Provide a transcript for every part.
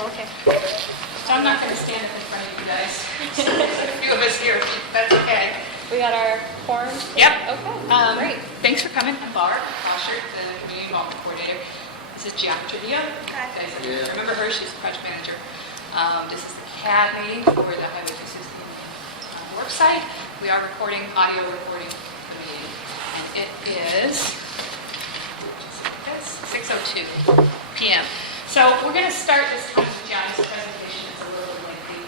Oh, okay. So I'm not going to stand up in front of you guys. There's a few of us here. That's okay. We got our form? Yep. Okay, great. Thanks for coming. I'm Barb Foshert, the Community Involvement Coordinator. This is Geometria. Guys, remember her? She's the project manager. This is the CAB meeting for the Highway 260 work site. We are recording, audio recording the meeting. And it is 6:02 p.m. So we're going to start this time with John's presentation. It's a little lengthy.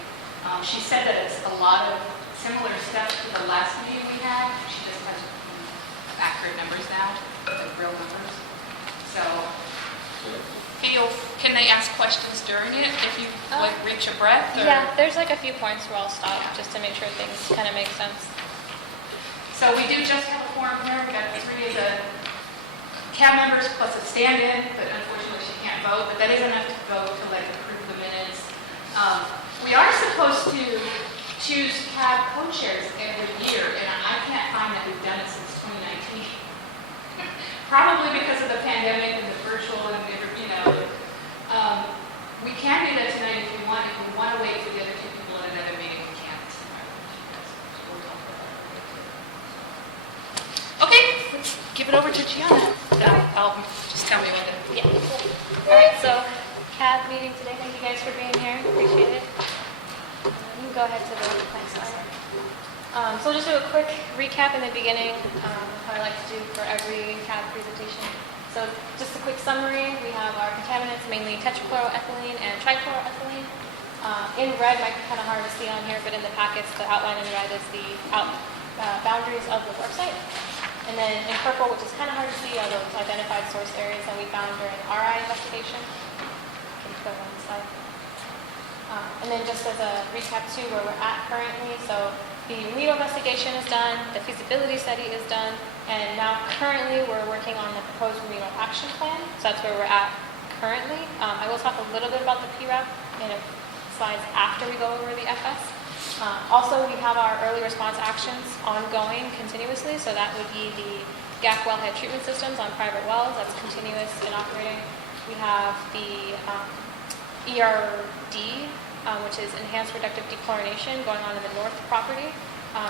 She said that it's a lot of similar stuff to the last meeting we had. She just has accurate numbers now, like real numbers. So can they ask questions during it if you like reach a breath? Or? Yeah, there's like a few points where I'll stop just to make sure things kind of make sense. So we do just have a forum here. We got 3 of the CAB members plus a stand-in, but unfortunately she can't vote, but that is enough to vote to like approve the minutes. We are supposed to choose CAB co-chairs every year, and I can't find that we've done it since 2019. Probably because of the pandemic and the virtual and you know. We can do that tonight if you want. If we want to wait for the other 2 people in another meeting, we can. Okay, let's give it over to Gianna. I'll just tell me when to. Yeah. All right, so CAB meeting today. Thank you guys for being here. Appreciate it. You can go ahead to the next slide. So we'll just do a quick recap in the beginning, how I like to do for every CAB presentation. So just a quick summary, we have our contaminants, mainly tetrachloroethylene and trichloroethylene. In red, might be kind of hard to see on here, but in the packets, the outline in red is the boundaries of the work site. And then in purple, which is kind of hard to see, are those identified source areas that we found during RI investigation. Can you put it on the slide? And then just as a recap too, where we're at currently, so the remedial investigation is done, the feasibility study is done, and now currently we're working on the proposed remedial action plan. So that's where we're at currently. I will talk a little bit about the PREP in slides after we go over the FS. Also, we have our early response actions ongoing continuously, so that would be the Gathwell head treatment systems on private wells, that's continuous and operating. We have the ERD, which is enhanced reductive dechlorination going on in the north property,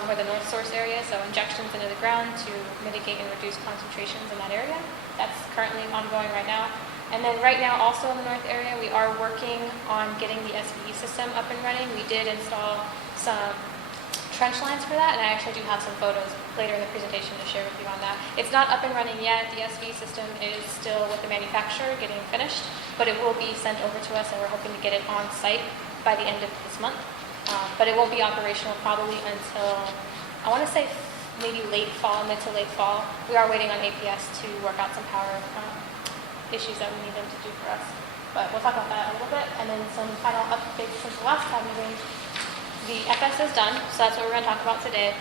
or the north source area, so injections into the ground to mitigate and reduce concentrations in that area. That's currently ongoing right now. And then right now also in the north area, we are working on getting the SVE system up and running. We did install some trench lines for that, and I actually do have some photos later in the presentation to share with you on that. It's not up and running yet. The SVE system is still with the manufacturer getting finished, but it will be sent over to us, and we're hoping to get it on site by the end of this month. But it won't be operational probably until, I want to say maybe late fall, mid to late fall. We are waiting on APS to work out some power issues that we need them to do for us. But we'll talk about that a little bit. And then some final updates since the last time meeting. The FS is done, so that's what we're going to talk about today.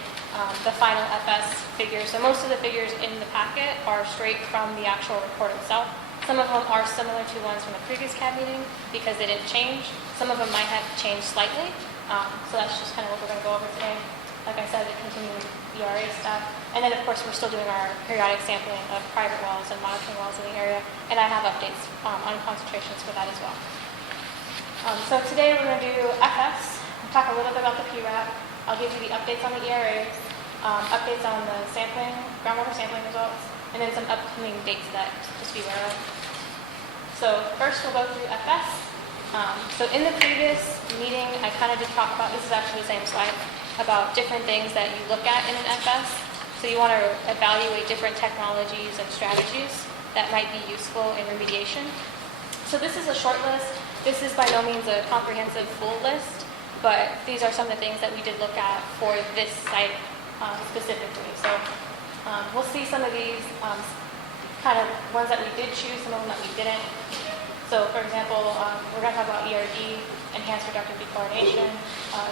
The final FS figures. So most of the figures in the packet are straight from the actual report itself. Some of them are similar to ones from the previous CAB meeting because they didn't change. Some of them might have changed slightly. So that's just kind of what we're going to go over today. Like I said, the continuing ERA stuff. And then, of course, we're still doing our periodic sampling of private wells and monitoring wells in the area. And I have updates on concentrations for that as well. So today we're going to do FS. We'll talk a little bit about the PRAP. I'll give you the updates on the ERAs, updates on the sampling, groundwater sampling results, and then some upcoming dates that just be aware of. So first we'll go through FS. So in the previous meeting, I kind of did talk about, this is actually the same slide, about different things that you look at in an FS. So you want to evaluate different technologies and strategies that might be useful in remediation. So this is a short list. This is by no means a comprehensive full list, but these are some of the things that we did look at for this site specifically. So we'll see some of these kind of ones that we did choose, some of them that we didn't. So for example, we're going to talk about ERD, enhanced reductive dechlorination,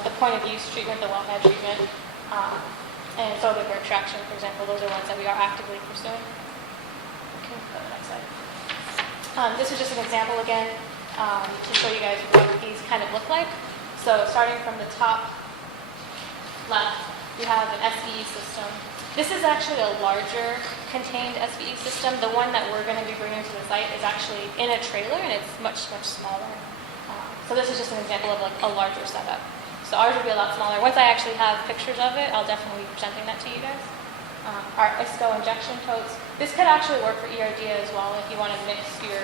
the point of use treatment, the wellhead treatment, and solvent extraction, for example. Those are ones that we are actively pursuing. Okay, go to the next slide. This is just an example again to show you guys what these kind of look like. So starting from the top left, we have an SVE system. This is actually a larger contained SVE system. The one that we're going to be bringing to the site is actually in a trailer, and it's much, much smaller. So this is just an example of like a larger setup. So ours would be a lot smaller. Once I actually have pictures of it, I'll definitely be presenting that to you guys. Our ISCO injection totes. This could actually work for ERDA as well if you want to mix your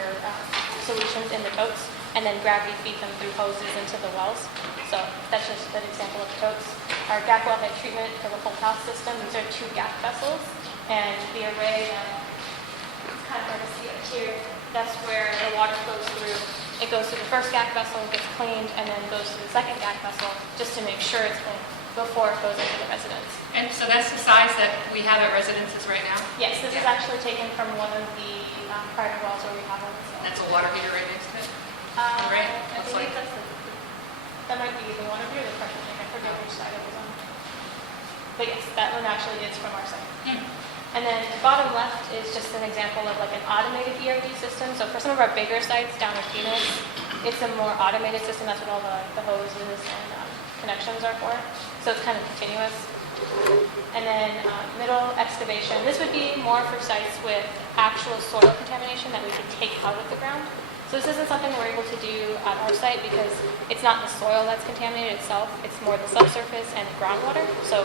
solutions in the totes and then gravity feed them through hoses into the wells. So that's just an example of totes. Our Gathwell head treatment for the full house system, these are 2 GAC vessels, and the array, it's kind of hard to see it here, that's where the water flows through. It goes to the first GAC vessel, gets cleaned, and then goes to the second GAC vessel just to make sure it's clean before it goes into the residence. And so that's the size that we have at residences right now? Yes, this is actually taken from one of the private wells where we have them. So. That's a water heater right next to it? Right? I Looks believe like. that might be the one over here, the pressure tank. I forget which side it was on. But yes, that one actually is from our side. And then the bottom left is just an example of like an automated ERD system. So for some of our bigger sites down in Phoenix, it's a more automated system. That's what all the hoses and connections are for. So it's kind of continuous. And then middle excavation. This would be more for sites with actual soil contamination that we could take out of the ground. So this isn't something we're able to do at our site because it's not the soil that's contaminated itself. It's more the subsurface and the groundwater. So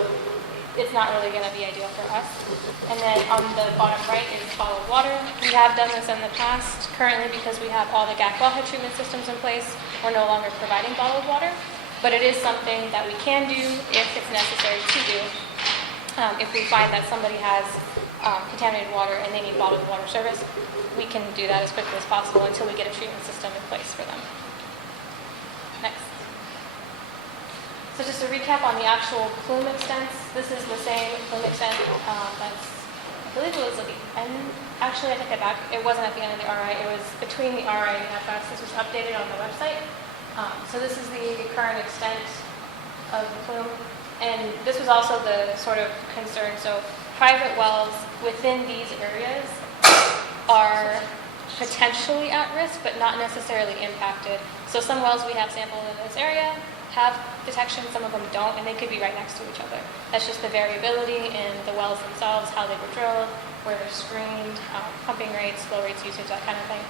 it's not really going to be ideal for us. And then on the bottom right is bottled water. We have done this in the past. Currently, because we have all the Gathwell head treatment systems in place, we're no longer providing bottled water. But it is something that we can do if it's necessary to do. If we find that somebody has contaminated water and they need bottled water service, we can do that as quickly as possible until we get a treatment system in place for them. Next. So just a recap on the actual Plume Extents. This is the same Plume Extent that's, I believe it was at the end. Actually, I take it back. It wasn't at the end of the RI. It was between the RI and FS. This was updated on the website. So this is the current extent of the plume. And this was also the sort of concern. So private wells within these areas are potentially at risk, but not necessarily impacted. So some wells we have sampled in this area have detection, some of them don't, and they could be right next to each other. That's just the variability in the wells themselves, how they were drilled, where they're screened, pumping rates, flow rates, usage, that kind of thing.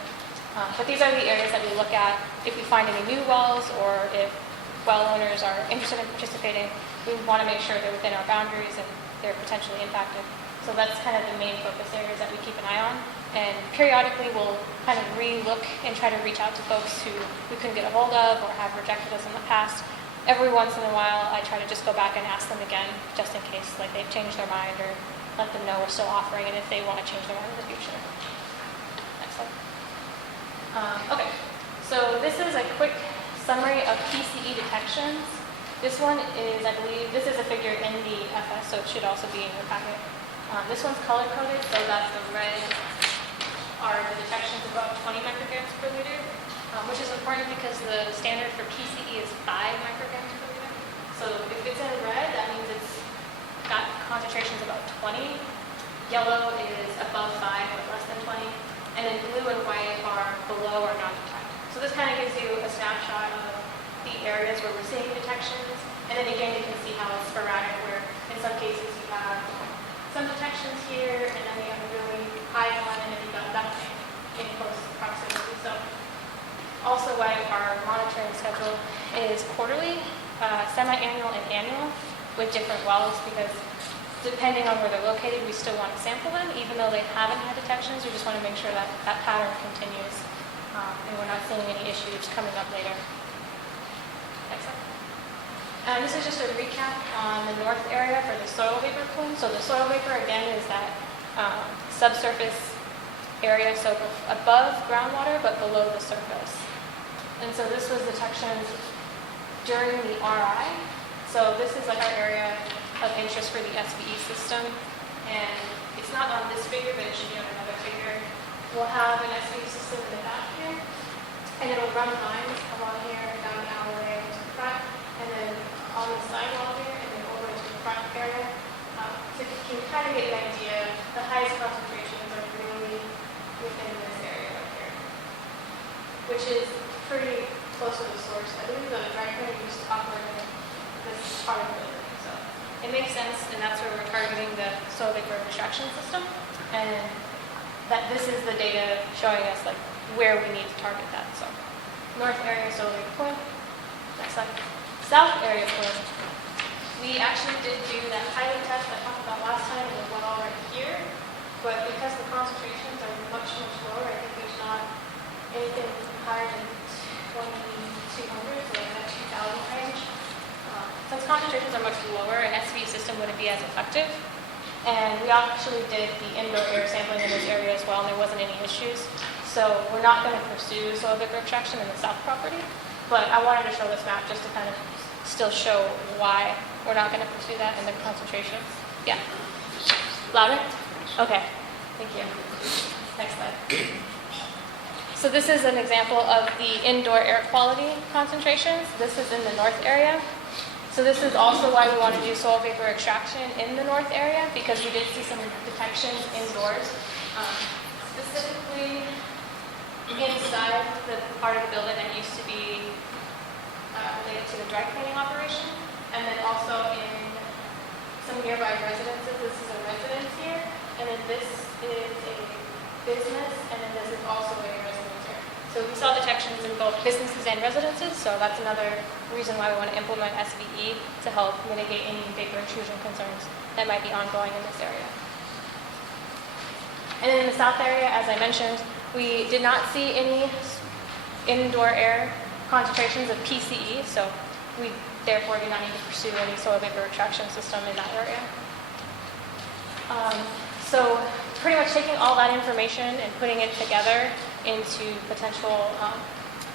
But these are the areas that we look at if we find any new wells or if well owners are interested in participating. We want to make sure they're within our boundaries and they're potentially impacted. So that's kind of the main focus areas that we keep an eye on. And periodically we'll kind of re-look and try to reach out to folks who we couldn't get a hold of or have rejected us in the past. Every once in a while I try to just go back and ask them again, just in case like they've changed their mind, or let them know we're still offering and if they want to change their mind in the future. Next slide. Okay, so this is a quick summary of Pce Detections. This one is, I believe, this is a figure in the FS, so it should also be in your packet. This one's color-coded, so that the red are the detections above 20 micrograms per liter, which is important because the standard for Pce is 5 micrograms per liter. So if it's in red, that means it's got concentrations above 20. Yellow is above 5 but less than 20. And then blue and white are below or not detected. So this kind of gives you a snapshot of the areas where we're seeing detections. And then again, you can see how it's sporadic, where in some cases you have some detections here, and then you have a really high one, and then you've got nothing in close proximity. So also why our monitoring schedule is quarterly, semi-annual, and annual with different wells, because depending on where they're located, we still want to sample them. Even though they haven't had detections, we just want to make sure that that pattern continues, and we're not seeing any issues coming up later. Next slide. This is just a recap on the north area for the soil vapor plume. So the soil vapor, again, is that subsurface area, so above groundwater but below the surface. And so this was detections during the RI. So this is like our area of interest for the SVE system. And it's not on this figure, but it should be on another figure. We'll have an SVE system in the back here, and it'll run lines along here, down the alleyway to the front, and then on the sidewall here, and then over to the front area. So you can kind of get an idea. The highest concentrations are really within this area right here, which is pretty close to the source. I believe the dry cleaner used to operate in this part of the building. So it makes sense, and that's where we're targeting the soil vapor extraction system. And that this is the data showing us like where we need to target that. So north area soil vapor plume. Next slide. South area plume. We actually did do that pilot test I talked about last time in the well right here, but because the concentrations are much, much lower, I think there's not anything higher than 2,200, so like that 2,000 range. Since concentrations are much lower, an SVE system wouldn't be as effective. And we actually did the indoor air sampling in this area as well, and there wasn't any issues. So we're not going to pursue soil vapor extraction in the south property, but I wanted to show this map just to kind of still show why we're not going to pursue that and the concentrations. Yeah. Louder? Okay. Thank you. Next slide. So this is an example of the indoor air quality concentrations. This is in the north area. So this is also why we want to do soil vapor extraction in the north area, because we did see some detections indoors, specifically inside the part of the building that used to be related to the dry cleaning operation, and then also in some nearby residences. This is a residence here, and then this is a business, and then this is also a residence here. So we saw detections in both businesses and residences, so that's another reason why we want to implement SVE to help mitigate any vapor intrusion concerns that might be ongoing in this area. And then in the south area, as I mentioned, we did not see any indoor air concentrations of PCE, so we therefore do not need to pursue any soil vapor extraction system in that area. So pretty much taking all that information and putting it together into potential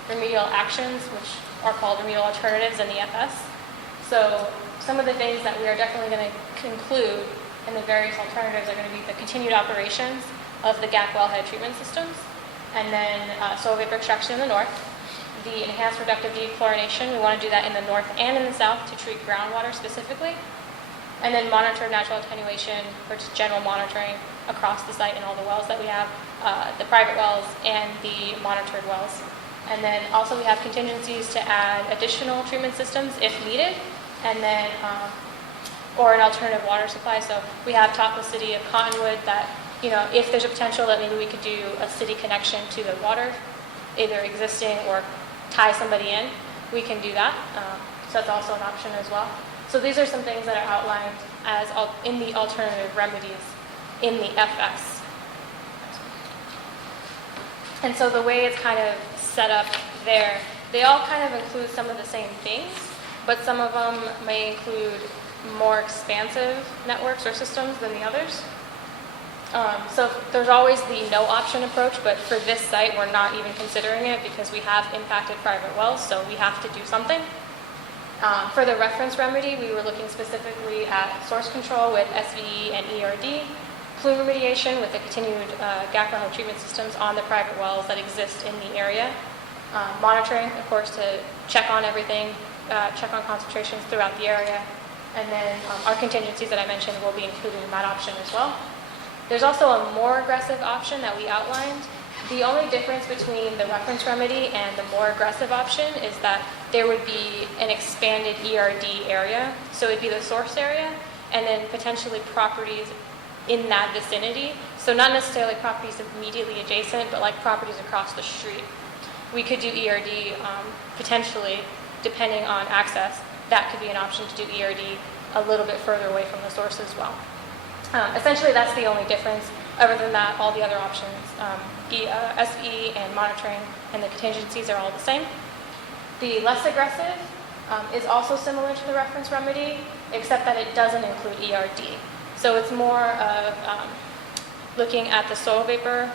remedial actions, which are called remedial alternatives in the FS. So some of the things that we are definitely going to conclude in the various alternatives are going to be the continued operations of the Gathwell head treatment systems, and then soil vapor extraction in the north, the enhanced reductive dechlorination. We want to do that in the north and in the south to treat groundwater specifically, and then monitor natural attenuation for just general monitoring across the site and all the wells that we have, the private wells and the monitored wells. And then also we have contingencies to add additional treatment systems if needed, and then or an alternative water supply. So we have talked with City of Cottonwood that, you know, if there's a potential that maybe we could do a city connection to the water, either existing or tie somebody in, we can do that. So that's also an option as well. So these are some things that are outlined as in the alternative remedies in the FS. And so the way it's kind of set up there, they all kind of include some of the same things, but some of them may include more expansive networks or systems than the others. So there's always the no option approach, but for this site, we're not even considering it because we have impacted private wells, so we have to do something. For the reference remedy, we were looking specifically at source control with SVE and ERD, plume remediation with the continued Gathwell treatment systems on the private wells that exist in the area, monitoring, of course, to check on everything, check on concentrations throughout the area, and then our contingencies that I mentioned will be included in that option as well. There's also a more aggressive option that we outlined. The only difference between the reference remedy and the more aggressive option is that there would be an expanded ERD area. So it'd be the source area and then potentially properties in that vicinity. So not necessarily properties immediately adjacent, but like properties across the street. We could do ERD potentially, depending on access. That could be an option to do ERD a little bit further away from the source as well. Essentially, that's the only difference. Other than that, all the other options, SVE and monitoring and the contingencies are all the same. The less aggressive is also similar to the reference remedy, except that it doesn't include ERD. So it's more of looking at the soil vapor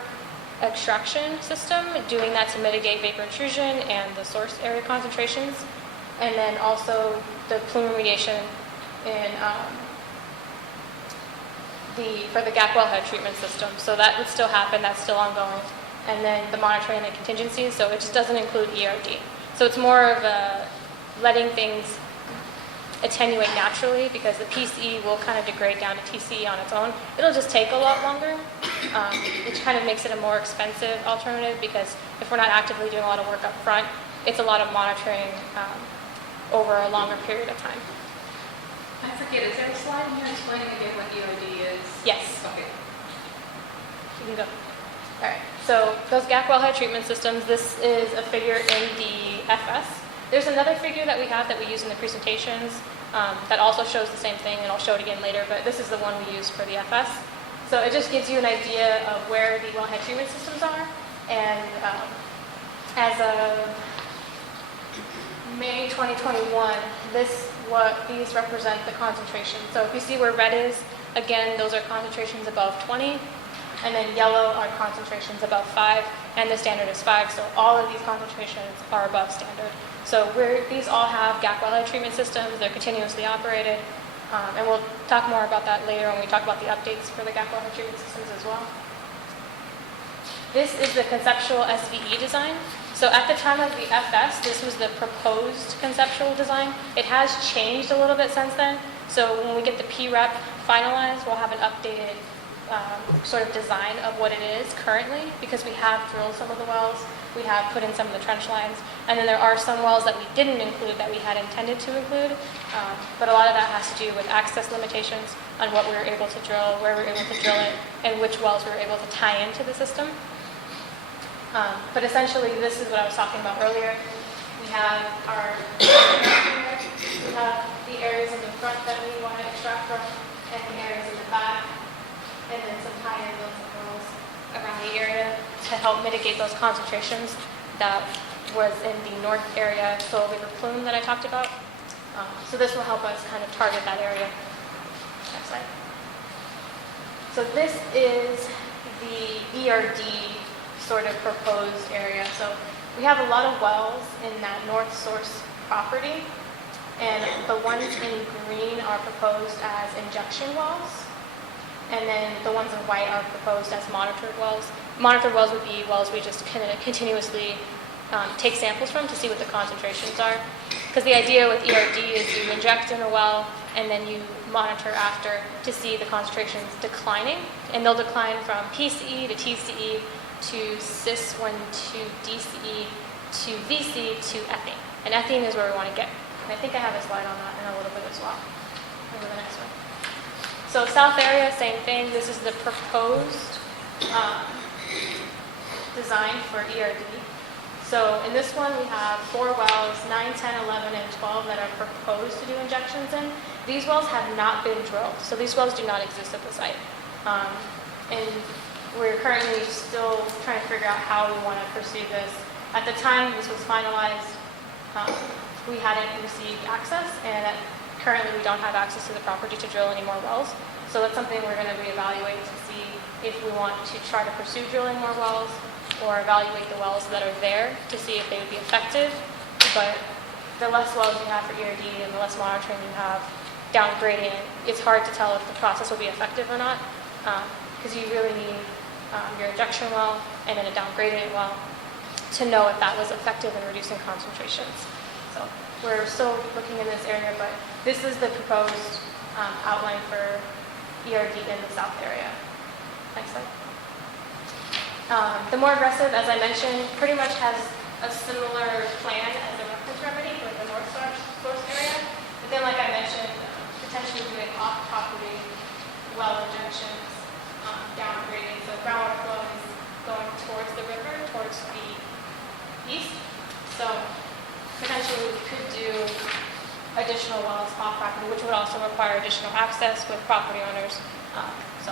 extraction system, doing that to mitigate vapor intrusion and the source area concentrations, and then also the plume remediation in for the Gathwell head treatment system. So that would still happen, that's still ongoing. And then the monitoring and the contingencies, so it just doesn't include ERD. So it's more of letting things attenuate naturally, because the PCE will kind of degrade down to TCE on its own. It'll just take a lot longer, which kind of makes it a more expensive alternative, because if we're not actively doing a lot of work up front, it's a lot of monitoring over a longer period of time. I forget, is there a slide in here explaining again what ERD is? Yes. Okay. You can go. All right. So those GAC wellhead treatment systems, this is a figure in the FS. There's another figure that we have that we use in the presentations that also shows the same thing, and I'll show it again later, but this is the one we use for the FS. So it just gives you an idea of where the wellhead treatment systems are, and as of May 2021, these represent the concentration. So if you see where red is, again, those are concentrations above 20, and then yellow are concentrations above 5, and the standard is 5, so all of these concentrations are above standard. So these all have GAC wellhead treatment systems, they're continuously operated, and we'll talk more about that later when we talk about the updates for the GAC wellhead treatment systems as well. This is the Conceptual Sve Design. So at the time of the FS, this was the proposed conceptual design. It has changed a little bit since then. So when we get the PREP finalized, we'll have an updated sort of design of what it is currently, because we have drilled some of the wells, we have put in some of the trench lines, and then there are some wells that we didn't include that we had intended to include, but a lot of that has to do with access limitations on what we were able to drill, where we were able to drill it, and which wells we were able to tie into the system. But essentially, this is what I was talking about earlier. We have we have the areas in the front that we want to extract from, and the areas in the back, and then some tie-in wells around the area to help mitigate those concentrations that was in the north area, soil vapor plume that I talked about. So this will help us kind of target that area. Next slide. So this is the ERD sort of proposed area. So we have a lot of wells in that north source property, and the ones in green are proposed as injection wells, and then the ones in white are proposed as monitored wells. Monitored wells would be wells we just continuously take samples from to see what the concentrations are. Because the idea with ERD is you inject in a well and then you monitor after to see the concentrations declining, and they'll decline from PCE to TCE to Cis1 to DCE to VC to ethene. And ethene is where we want to get. And I think I have a slide on that in a little bit as well. Go to the next one. So south area, same thing. This is the proposed design for ERD. So in this one, we have 4 wells, 9, 10, 11, and 12 that are proposed to do injections in. These wells have not been drilled, so these wells do not exist at the site. And we're currently still trying to figure out how we want to pursue this. At the time this was finalized, we hadn't received access, and currently we don't have access to the property to drill any more wells. So that's something we're going to reevaluate to see if we want to try to pursue drilling more wells, or evaluate the wells that are there to see if they would be effective. But the less wells you have for ERD and the less monitoring you have down gradient, it's hard to tell if the process will be effective or not, because you really need your injection well and then a down gradient well to know if that was effective in reducing concentrations. So we're still looking in this area, but this is the proposed outline for ERD in the south area. Next slide. The more aggressive, as I mentioned, pretty much has a similar plan as the reference remedy for the north source area. But then, like I mentioned, potentially doing off-property well injections down grading. So groundwater flow is going towards the river, towards the east. So potentially we could do additional wells off-property, which would also require additional access with property owners. So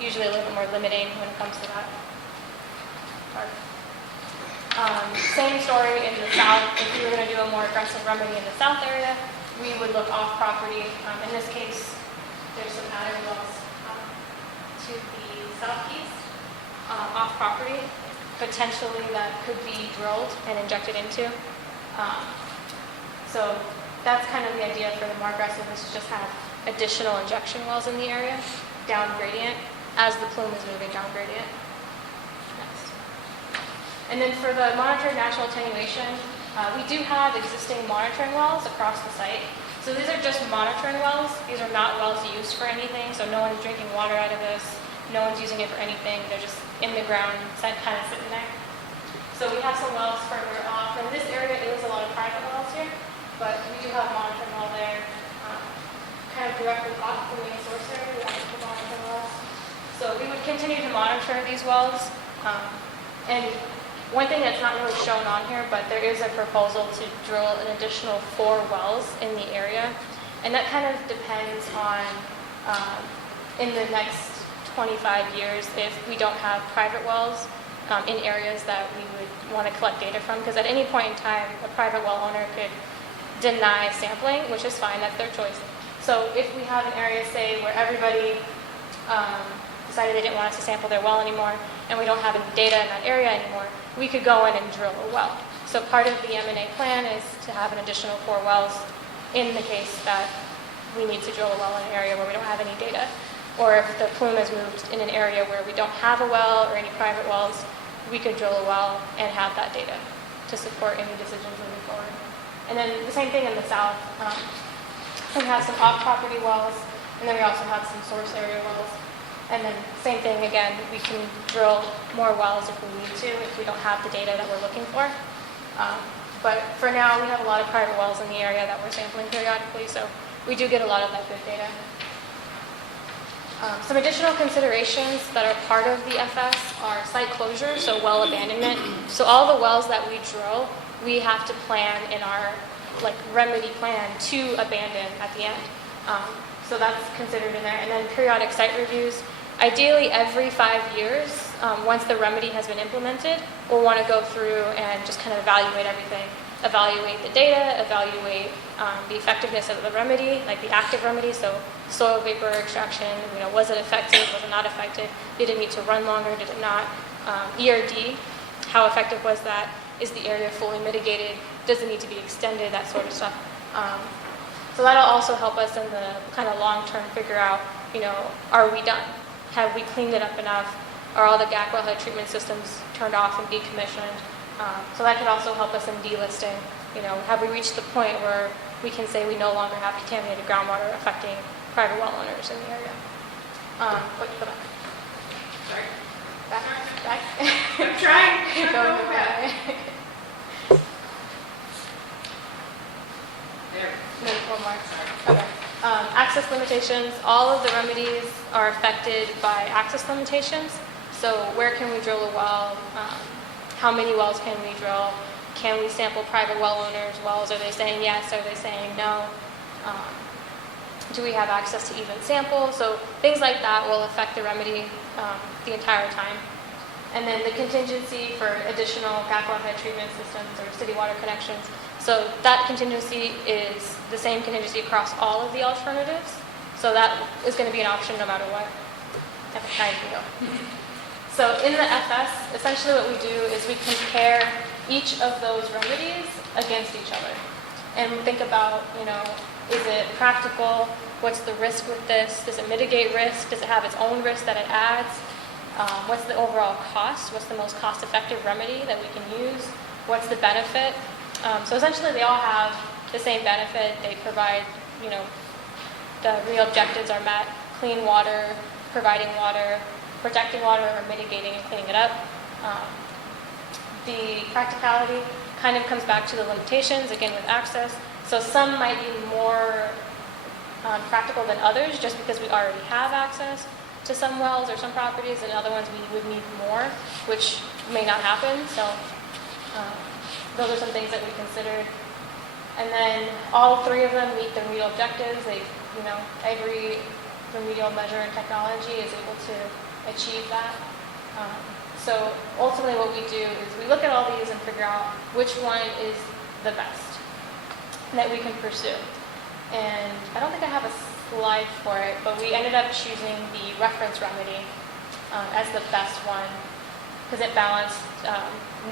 usually a little bit more limiting when it comes to that. Same story in the south. If we were going to do a more aggressive remedy in the south area, we would look off property. In this case, there's some added wells to the southeast, off property, potentially that could be drilled and injected into. So that's kind of the idea for the more aggressive, is to just have additional injection wells in the area, down gradient, as the plume is moving down gradient. And then for the monitored natural attenuation, we do have existing monitoring wells across the site. So these are just monitoring wells. These are not wells used for anything, so no one's drinking water out of this. No one's using it for anything. They're just in the ground, kind of sitting there. So we have some wells further off. And this area is a lot of private wells here, but we do have monitoring well there, kind of directly off the main source area. We have the monitoring wells. So we would continue to monitor these wells. And one thing that's not really shown on here, but there is a proposal to drill an additional 4 wells in the area. And that kind of depends on, in the next 25 years, if we don't have private wells in areas that we would want to collect data from. Because at any point in time, a private well owner could deny sampling, which is fine, that's their choice. So if we have an area, say, where everybody decided they didn't want us to sample their well anymore, and we don't have any data in that area anymore, we could go in and drill a well. So part of the M&A plan is to have an additional 4 wells in the case that we need to drill a well in an area where we don't have any data. Or if the plume has moved in an area where we don't have a well or any private wells, we could drill a well and have that data to support any decisions moving forward. And then the same thing in the south. We have some off-property wells, and then we also have some source area wells. And then same thing again, we can drill more wells if we need to, if we don't have the data that we're looking for. But for now, we have a lot of private wells in the area that we're sampling periodically, so we do get a lot of that good data. Some additional considerations that are part of the FS are site closure, so well abandonment. So all the wells that we drill, we have to plan in our remedy plan to abandon at the end. So that's considered in there. And then periodic site reviews. Ideally, every 5 years, once the remedy has been implemented, we'll want to go through and just kind of evaluate everything. Evaluate the data, evaluate the effectiveness of the remedy, like the active remedy, so soil vapor extraction, was it effective, was it not effective, did it need to run longer, did it not, ERD, how effective was that, is the area fully mitigated, does it need to be extended, that sort of stuff. So that'll also help us in the kind of long term figure out, are we done? Have we cleaned it up enough? Are all the Gathwell head treatment systems turned off and decommissioned? So that could also help us in delisting. Have we reached the point where we can say we no longer have contaminated groundwater affecting private well owners in the area? Go back. Sorry. Back. I'm trying. Go back. There. No, one more. Okay. Access limitations. All of the remedies are affected by access limitations. So where can we drill a well? How many wells can we drill? Can we sample private well owners' wells? Are they saying yes? Are they saying no? Do we have access to even sample? So things like that will affect the remedy the entire time. And then the contingency for additional Gathwell head treatment systems or city water connections. So that contingency is the same contingency across all of the alternatives. So that is going to be an option no matter what. Now you can go. So in the FS, essentially what we do is we compare each of those remedies against each other. And think about, is it practical? What's the risk with this? Does it mitigate risk? Does it have its own risk that it adds? What's the overall cost? What's the most cost-effective remedy that we can use? What's the benefit? So essentially they all have the same benefit. They provide, the real objectives are met: clean water, providing water, protecting water, or mitigating and cleaning it up. The practicality kind of comes back to the limitations, again with access. So some might be more practical than others just because we already have access to some wells or some properties, and other ones we would need more, which may not happen. So those are some things that we considered. And then all 3 of them meet the remedial objectives. They, every remedial measure and technology is able to achieve that. So ultimately what we do is we look at all these and figure out which one is the best that we can pursue. And I don't think I have a slide for it, but we ended up choosing the reference remedy as the best one because it balanced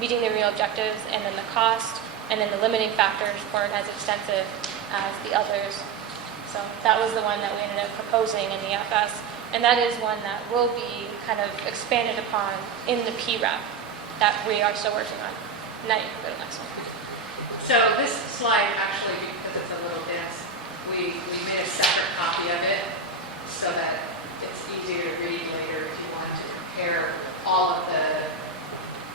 meeting the real objectives and then the cost and then the limiting factors weren't as extensive as the others. So that was the one that we ended up proposing in the FS. And that is one that will be kind of expanded upon in the PREP that we are still working on. Now you can go to the next one. So this slide, actually, because it's a little dense, we made a separate copy of it so that it's easier to read later if you want to compare all of the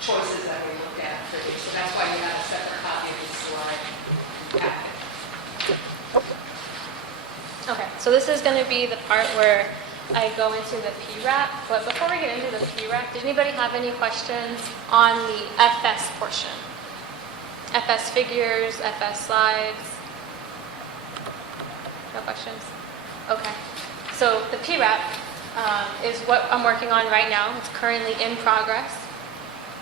choices that we looked at for you. So that's why you have a separate copy of this slide packet. Okay, so this is going to be the part where I go into the PRAP, but before we get into the PRAP, did anybody have any questions on the FS portion? FS figures, FS slides? No questions? Okay. So the PRAP is what I'm working on right now. It's currently in progress.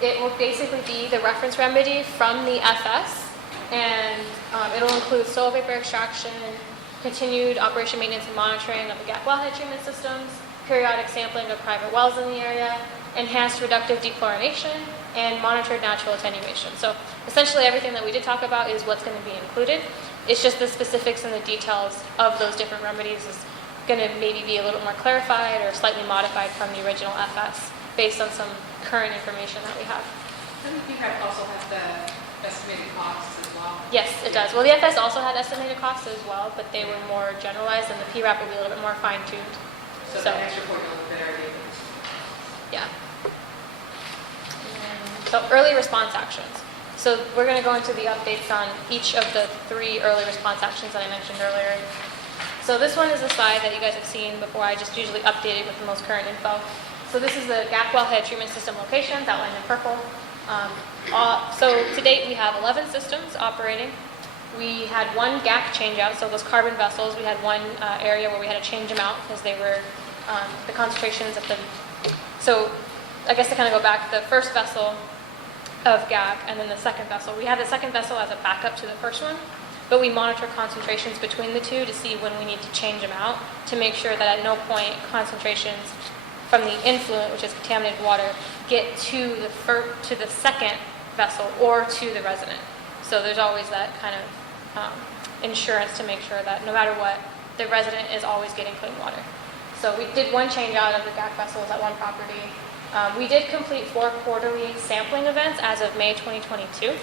It will basically be the reference remedy from the FS, and it'll include soil vapor extraction, continued operation, maintenance, and monitoring of the Gathwell head treatment systems, periodic sampling of private wells in the area, enhanced reductive dechlorination, and monitored natural attenuation. So essentially everything that we did talk about is what's going to be included. It's just the specifics and the details of those different remedies is going to maybe be a little more clarified or slightly modified from the original FS based on some current information that we have. Doesn't PRAP also have the estimated costs as well? Yes, it does. Well, the FS also had estimated costs as well, but they were more generalized, and the PRAP will be a little bit more fine-tuned. So the extra formula that already. Yeah. So early response actions. So we're going to go into the updates on each of the 3 early response actions that I mentioned earlier. So this one is a slide that you guys have seen before. I just usually update it with the most current info. So this is the Gathwell head treatment system locations outlined in purple. So to date we have 11 systems operating. We had 1 GAC change out, so those carbon vessels, we had 1 area where we had to change them out because they were the concentrations of the. So I guess to kind of go back, the first vessel of GAC and then the second vessel. We have the second vessel as a backup to the first one, but we monitor concentrations between the 2 to see when we need to change them out to make sure that at no point concentrations from the influent, which is contaminated water, get to the second vessel or to the resident. So there's always that kind of insurance to make sure that no matter what, the resident is always getting clean water. So we did 1 change out of the GAC vessels at 1 property. We did complete 4 quarterly sampling events as of May 2022.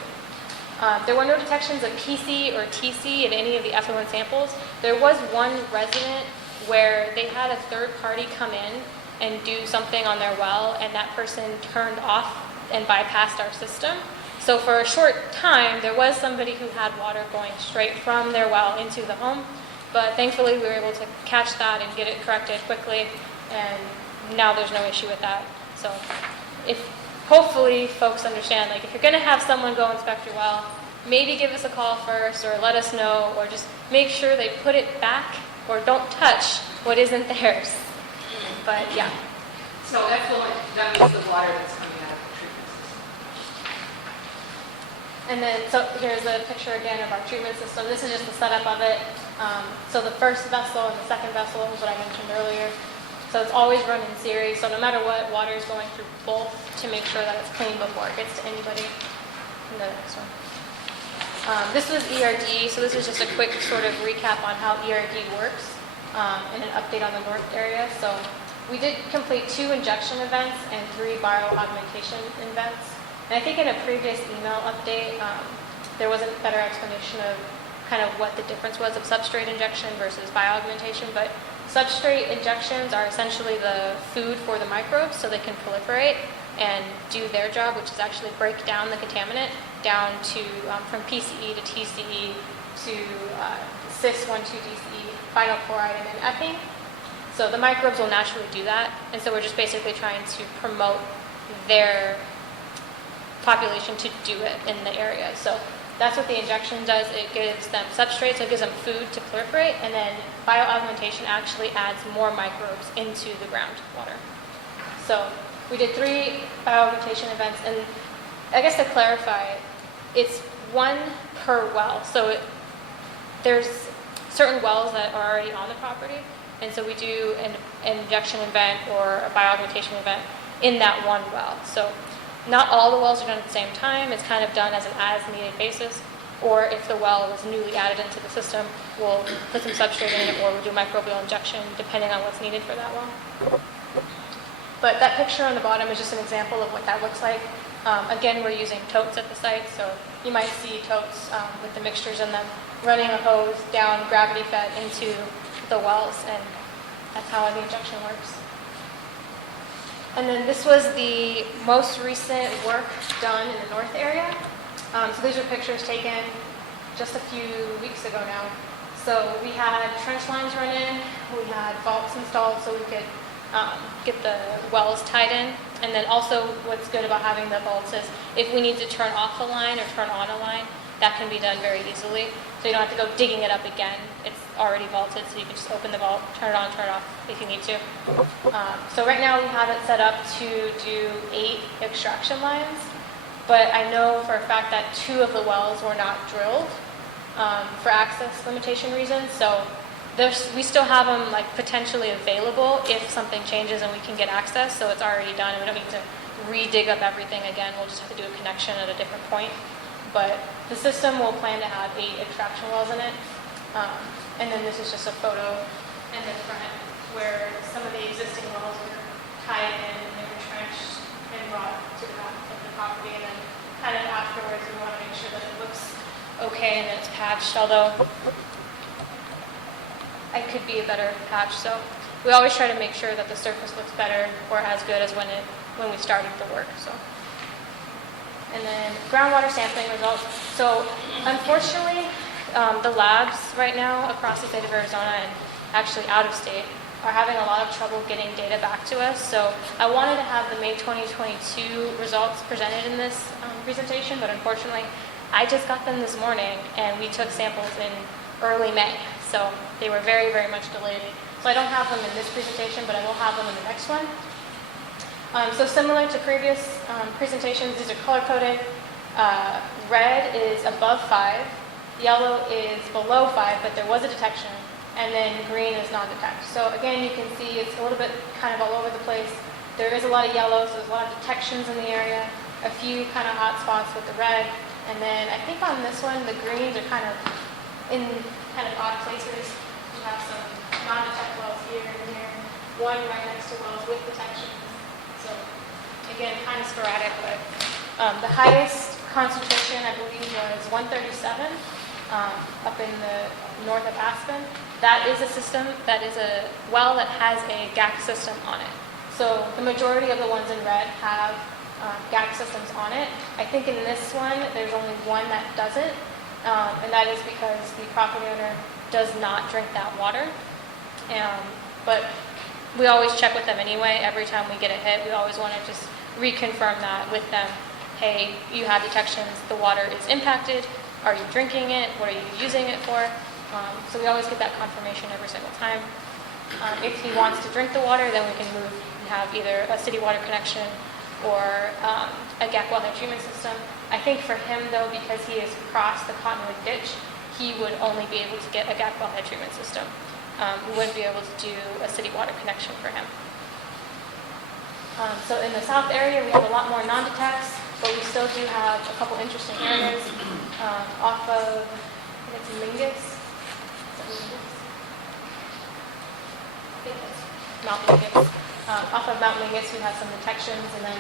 There were no detections of Pce or Tc in any of the effluent samples. There was 1 resident where they had a third party come in and do something on their well, and that person turned off and bypassed our system. So for a short time, there was somebody who had water going straight from their well into the home, but thankfully we were able to catch that and get it corrected quickly, and now there's no issue with that. So hopefully folks understand, like if you're gonna have someone go inspect your well, maybe give us a call first or let us know, or just make sure they put it back or don't touch what isn't theirs. But yeah. So effluent, that means the water that's coming out of the treatment system. And then, so here's a picture again of our treatment system. This is just the setup of it. So the first vessel and the second vessel is what I mentioned earlier. So it's always run in series. So no matter what, water is going through both to make sure that it's clean before it gets to anybody. And the next one. This was ERD. So this is just a quick sort of recap on how ERD works and an update on the north area. So we did complete 2 injection events and 3 bioaugmentation events. And I think in a previous email update, there was a better explanation of kind of what the difference was of substrate injection versus bioaugmentation. But substrate injections are essentially the food for the microbes so they can proliferate and do their job, which is actually break down the contaminant down to from PCE to TCE to cis-1,2-DCE, vinyl chloride, and then ethane. So the microbes will naturally do that, and so we're just basically trying to promote their population to do it in the area. So that's what the injection does. It gives them substrate, so it gives them food to proliferate, and then bioaugmentation actually adds more microbes into the groundwater. So we did 3 bioaugmentation events, and I guess to clarify, it's 1 per well. So there's certain wells that are already on the property, and so we do an injection event or a bioaugmentation event in that 1 well. So not all the wells are done at the same time. It's kind of done as an as-needed basis, or if the well was newly added into the system, we'll put some substrate in it, or we'll do microbial injection depending on what's needed for that well. But that picture on the bottom is just an example of what that looks like. Again, we're using totes at the site, so you might see totes with the mixtures in them running a hose down gravity-fed into the wells, and that's how the injection works. And then this was the most recent work done in the north area. So these are pictures taken just a few weeks ago now. So we had trench lines run in, we had vaults installed so we could get the wells tied in. And then also what's good about having the vaults is if we need to turn off a line or turn on a line, that can be done very easily. So you don't have to go digging it up again. It's already vaulted, so you can just open the vault, turn it on, turn it off if you need to. So right now we have it set up to do 8 extraction lines, but I know for a fact that 2 of the wells were not drilled for access limitation reasons. So we still have them like potentially available if something changes and we can get access. So it's already done and we don't need to re-dig up everything again. We'll just have to do a connection at a different point. But the system will plan to have 8 extraction wells in it. And then this is just a photo in the front where some of the existing wells were tied in and they were trenched and brought to the back of the property. And then kind of afterwards we want to make sure that it looks okay and that it's patched, although it could be a better patch. So we always try to make sure that the surface looks better or as good as when we started the work. So. And then groundwater sampling results. So unfortunately, the labs right now across the state of Arizona and actually out of state are having a lot of trouble getting data back to us. So I wanted to have the May 2022 results presented in this presentation, but unfortunately I just got them this morning and we took samples in early May. So they were very, very much delayed. So I don't have them in this presentation, but I will have them in the next one. So similar to previous presentations, these are color-coded. Red is above 5, yellow is below 5, but there was a detection, and then green is non-detect. So again, you can see it's a little bit kind of all over the place. There is a lot of yellow, so there's a lot of detections in the area, a few kind of hot spots with the red, and then I think on this one, the greens are kind of in kind of odd places. You have some non-detect wells here and here, one right next to wells with detections. So again, kind of sporadic, but the highest concentration, I believe, was 137 up in the north of Aspen. That is a system, that is a well that has a GAC system on it. So the majority of the ones in red have GAC systems on it. I think in this one, there's only one that doesn't, and that is because the property owner does not drink that water. But we always check with them anyway. Every time we get a hit, we always want to just reconfirm that with them. Hey, you have detections, the water is impacted. Are you drinking it? What are you using it for? So we always get that confirmation every single time. If he wants to drink the water, then we can move and have either a city water connection or a Gathwell head treatment system. I think for him though, because he has crossed the Cottonwood ditch, he would only be able to get a Gathwell head treatment system. We wouldn't be able to do a city water connection for him. So in the south area, we have a lot more non-detects, but we still do have a couple interesting areas off of, I think it's Mingus. Mount Mingus. Off of Mount Mingus, we have some detections, and then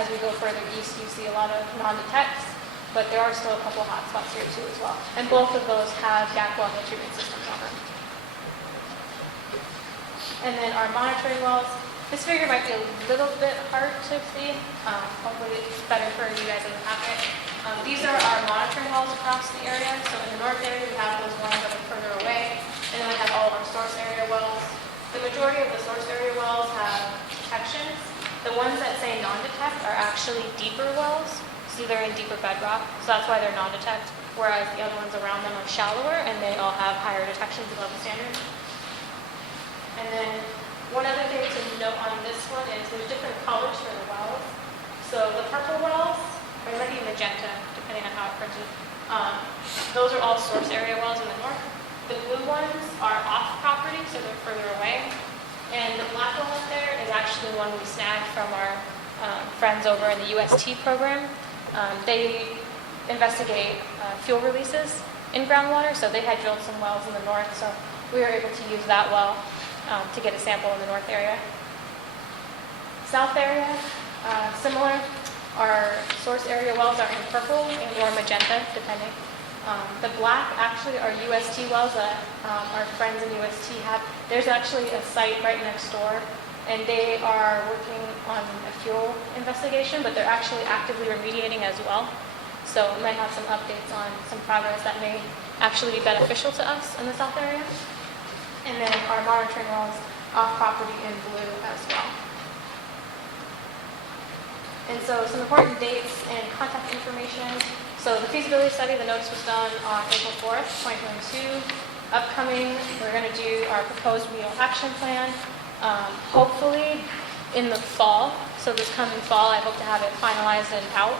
as we go further east, you see a lot of non-detects, but there are still a couple hot spots here too as well. And both of those have Gathwell head treatment systems on them. And then our monitoring wells. This figure might be a little bit hard to see. Hopefully it's better for you guys in the packet. These are our monitoring wells across the area. So in the north area, we have those ones that are further away. And then we have all of our source area wells. The majority of the source area wells have detections. The ones that say non-detect are actually deeper wells. So they're in deeper bedrock. So that's why they're non-detect. Whereas the other ones around them are shallower and they all have higher detections above the standard. And then one other thing to note on this one is there's different colors for the wells. So the purple wells, or it might be magenta, depending on how it printed. Those are all source area wells in the north. The blue ones are off property, so they're further away. And the black one up there is actually one we snagged from our friends over in the UST program. They investigate fuel releases in groundwater, so they had drilled some wells in the north, so we were able to use that well to get a sample in the north area. South area, similar. Our source area wells are in purple and or magenta, depending. The black actually are UST wells that our friends in UST have. There's actually a site right next door, and they are working on a fuel investigation, but they're actually actively remediating as well. So we might have some updates on some progress that may actually be beneficial to us in the south area. And then our monitoring wells off property in blue as well. And so some important dates and contact information. So the feasibility study, the notice was done on April 4th, 2022. Upcoming, we're going to do our proposed remedial action plan, hopefully in the fall. So this coming fall, I hope to have it finalized and out.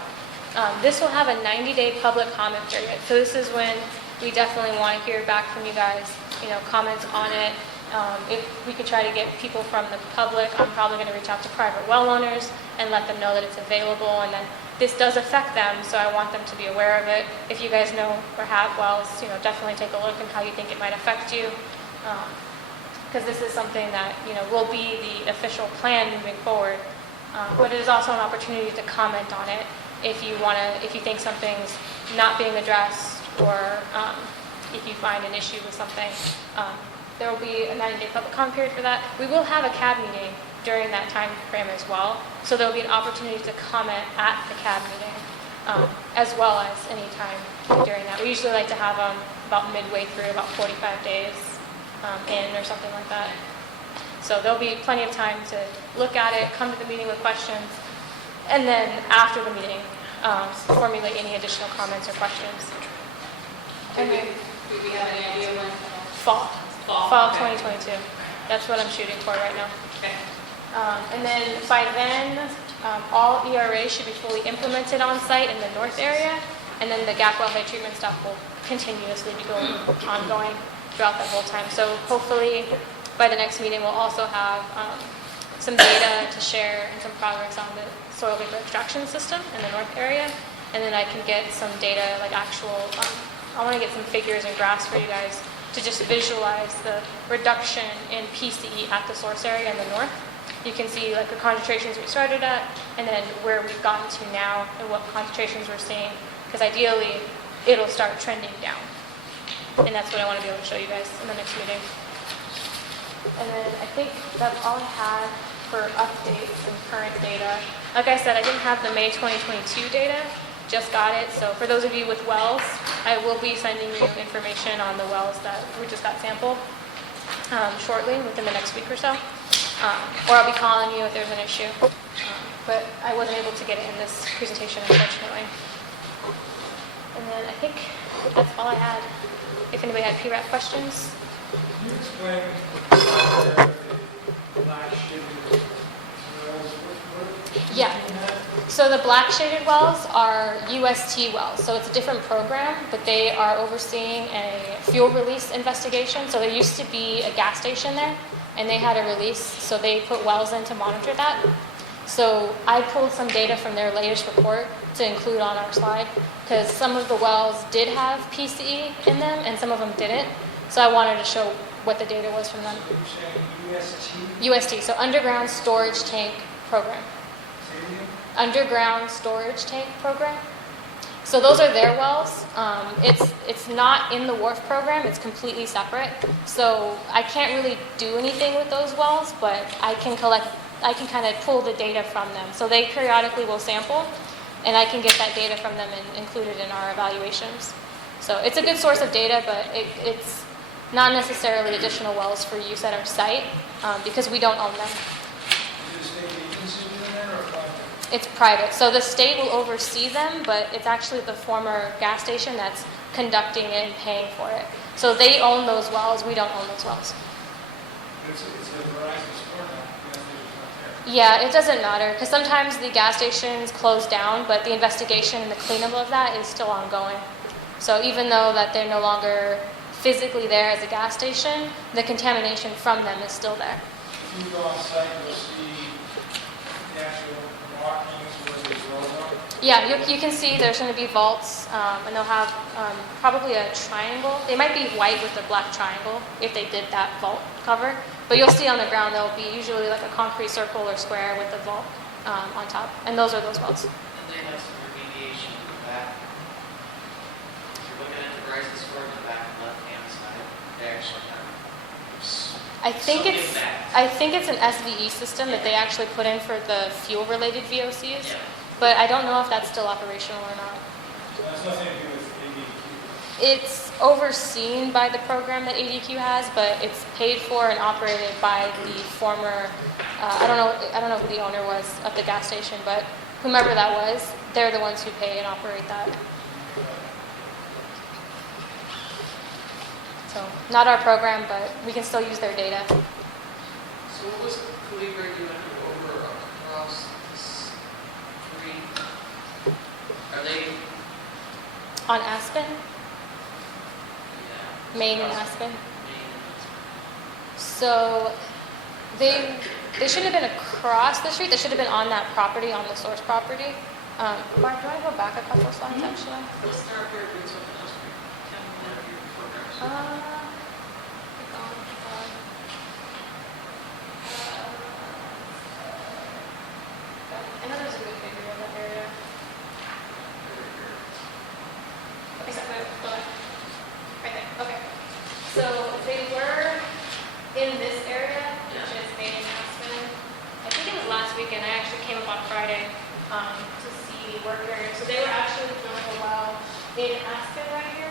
This will have a 90-day public comment period. So this is when we definitely want to hear back from you guys, comments on it. If we could try to get people from the public, I'm probably going to reach out to private well owners and let them know that it's available, and then this does affect them, so I want them to be aware of it. If you guys know or have wells, definitely take a look at how you think it might affect you, because this is something that will be the official plan moving forward. But it is also an opportunity to comment on it if you think something's not being addressed, or if you find an issue with something. There will be a 90-day public comment period for that. We will have a CAB meeting during that time frame as well, so there will be an opportunity to comment at the CAB meeting, as well as any time during that. We usually like to have them about midway through, about 45 days in or something like that. So there'll be plenty of time to look at it, come to the meeting with questions, and then after the meeting, formulate any additional comments or questions. Do we have any idea when? Fall of Okay. 2022. That's what I'm shooting for right now. Okay. And then by then, all ERAs should be fully implemented on site in the north area, and then the Gathwell head treatment stuff will continuously be ongoing throughout that whole time. So hopefully by the next meeting, we'll also have some data to share and some progress on the soil vapor extraction system in the north area, and then I can get some data, like actual, I want to get some figures and graphs for you guys to just visualize the reduction in PCE at the source area in the north. You can see like the concentrations we started at, and then where we've gotten to now and what concentrations we're seeing, because ideally it'll start trending down. And that's what I want to be able to show you guys in the next meeting. And then I think that's all I had for updates and current data. Like I said, I didn't have the May 2022 data, just got it. So for those of you with wells, I will be sending you information on the wells that we just got sampled shortly, within the next week or so. Or I'll be calling you if there's an issue. But I wasn't able to get it in this presentation, unfortunately. And then I think that's all I had. If anybody had PRAP questions. Can you explain the black shaded wells? Yeah. So the black shaded wells are UST wells. So it's a different program, but they are overseeing a fuel release investigation. So there used to be a gas station there, and they had a release, so they put wells in to monitor that. So I pulled some data from their latest report to include on our slide, because some of the wells did have PCE in them and some of them didn't. So I wanted to show what the data was from them. You're saying UST? UST, so Underground Storage Tank Program. Say it again? Underground Storage Tank Program. So those are their wells. It's not in the WQARF program, it's completely separate. So I can't really do anything with those wells, but I can kind of pull the data from them. So they periodically will sample, and I can get that data from them and include it in our evaluations. So it's a good source of data, but it's not necessarily additional wells for use at our site, because we don't own them. Is it a state agency doing that or private? It's private. So the state will oversee them, but it's actually the former gas station that's conducting it and paying for it. So they own those wells, we don't own those wells. It's a Verizon store now. Gas station's not there. Yeah, it doesn't matter, because sometimes the gas stations close down, but the investigation and the cleanup of that is still ongoing. So even though that they're no longer physically there as a gas station, the contamination from them is still there. If you go on site, you'll see the actual markings where these wells are. Yeah, you can see there's going to be vaults, and they'll have probably a triangle. They might be white with a black triangle if they did that vault cover. But you'll see on the ground there'll be usually like a concrete circle or square with a vault on top. And those are those vaults. And they have some remediation in the back. If you're looking at the Verizon store in the back left-hand side, they actually have I think something it's an SVE system that they actually put in for the fuel-related VOCs. Yeah. But I don't know if that's still operational or not. That's nothing to do with ADEQ. It's overseen by the program that ADEQ has, but it's paid for and operated by the former, I don't know who the owner was of the gas station, but whomever that was, they're the ones who pay and operate that. So, not our program, but we can still use their data. So what was the Cleaver you went over across this street? Are they, On Aspen, yeah. Maine and across Aspen. Maine and So, they shouldn't have been across the street. They should have been on that property, on the source property. Mark, do you want to go back a couple slides, actually? Let's start here doing something else. Can we have your programs? Keep going, keep going. I know there's a good figure in that area. Exactly, go ahead. Right there, okay. So they were in this area, which is Maine and Aspen. I think it was last weekend, I actually came up on Friday to see work area. So they were actually drilling a well in Aspen right here.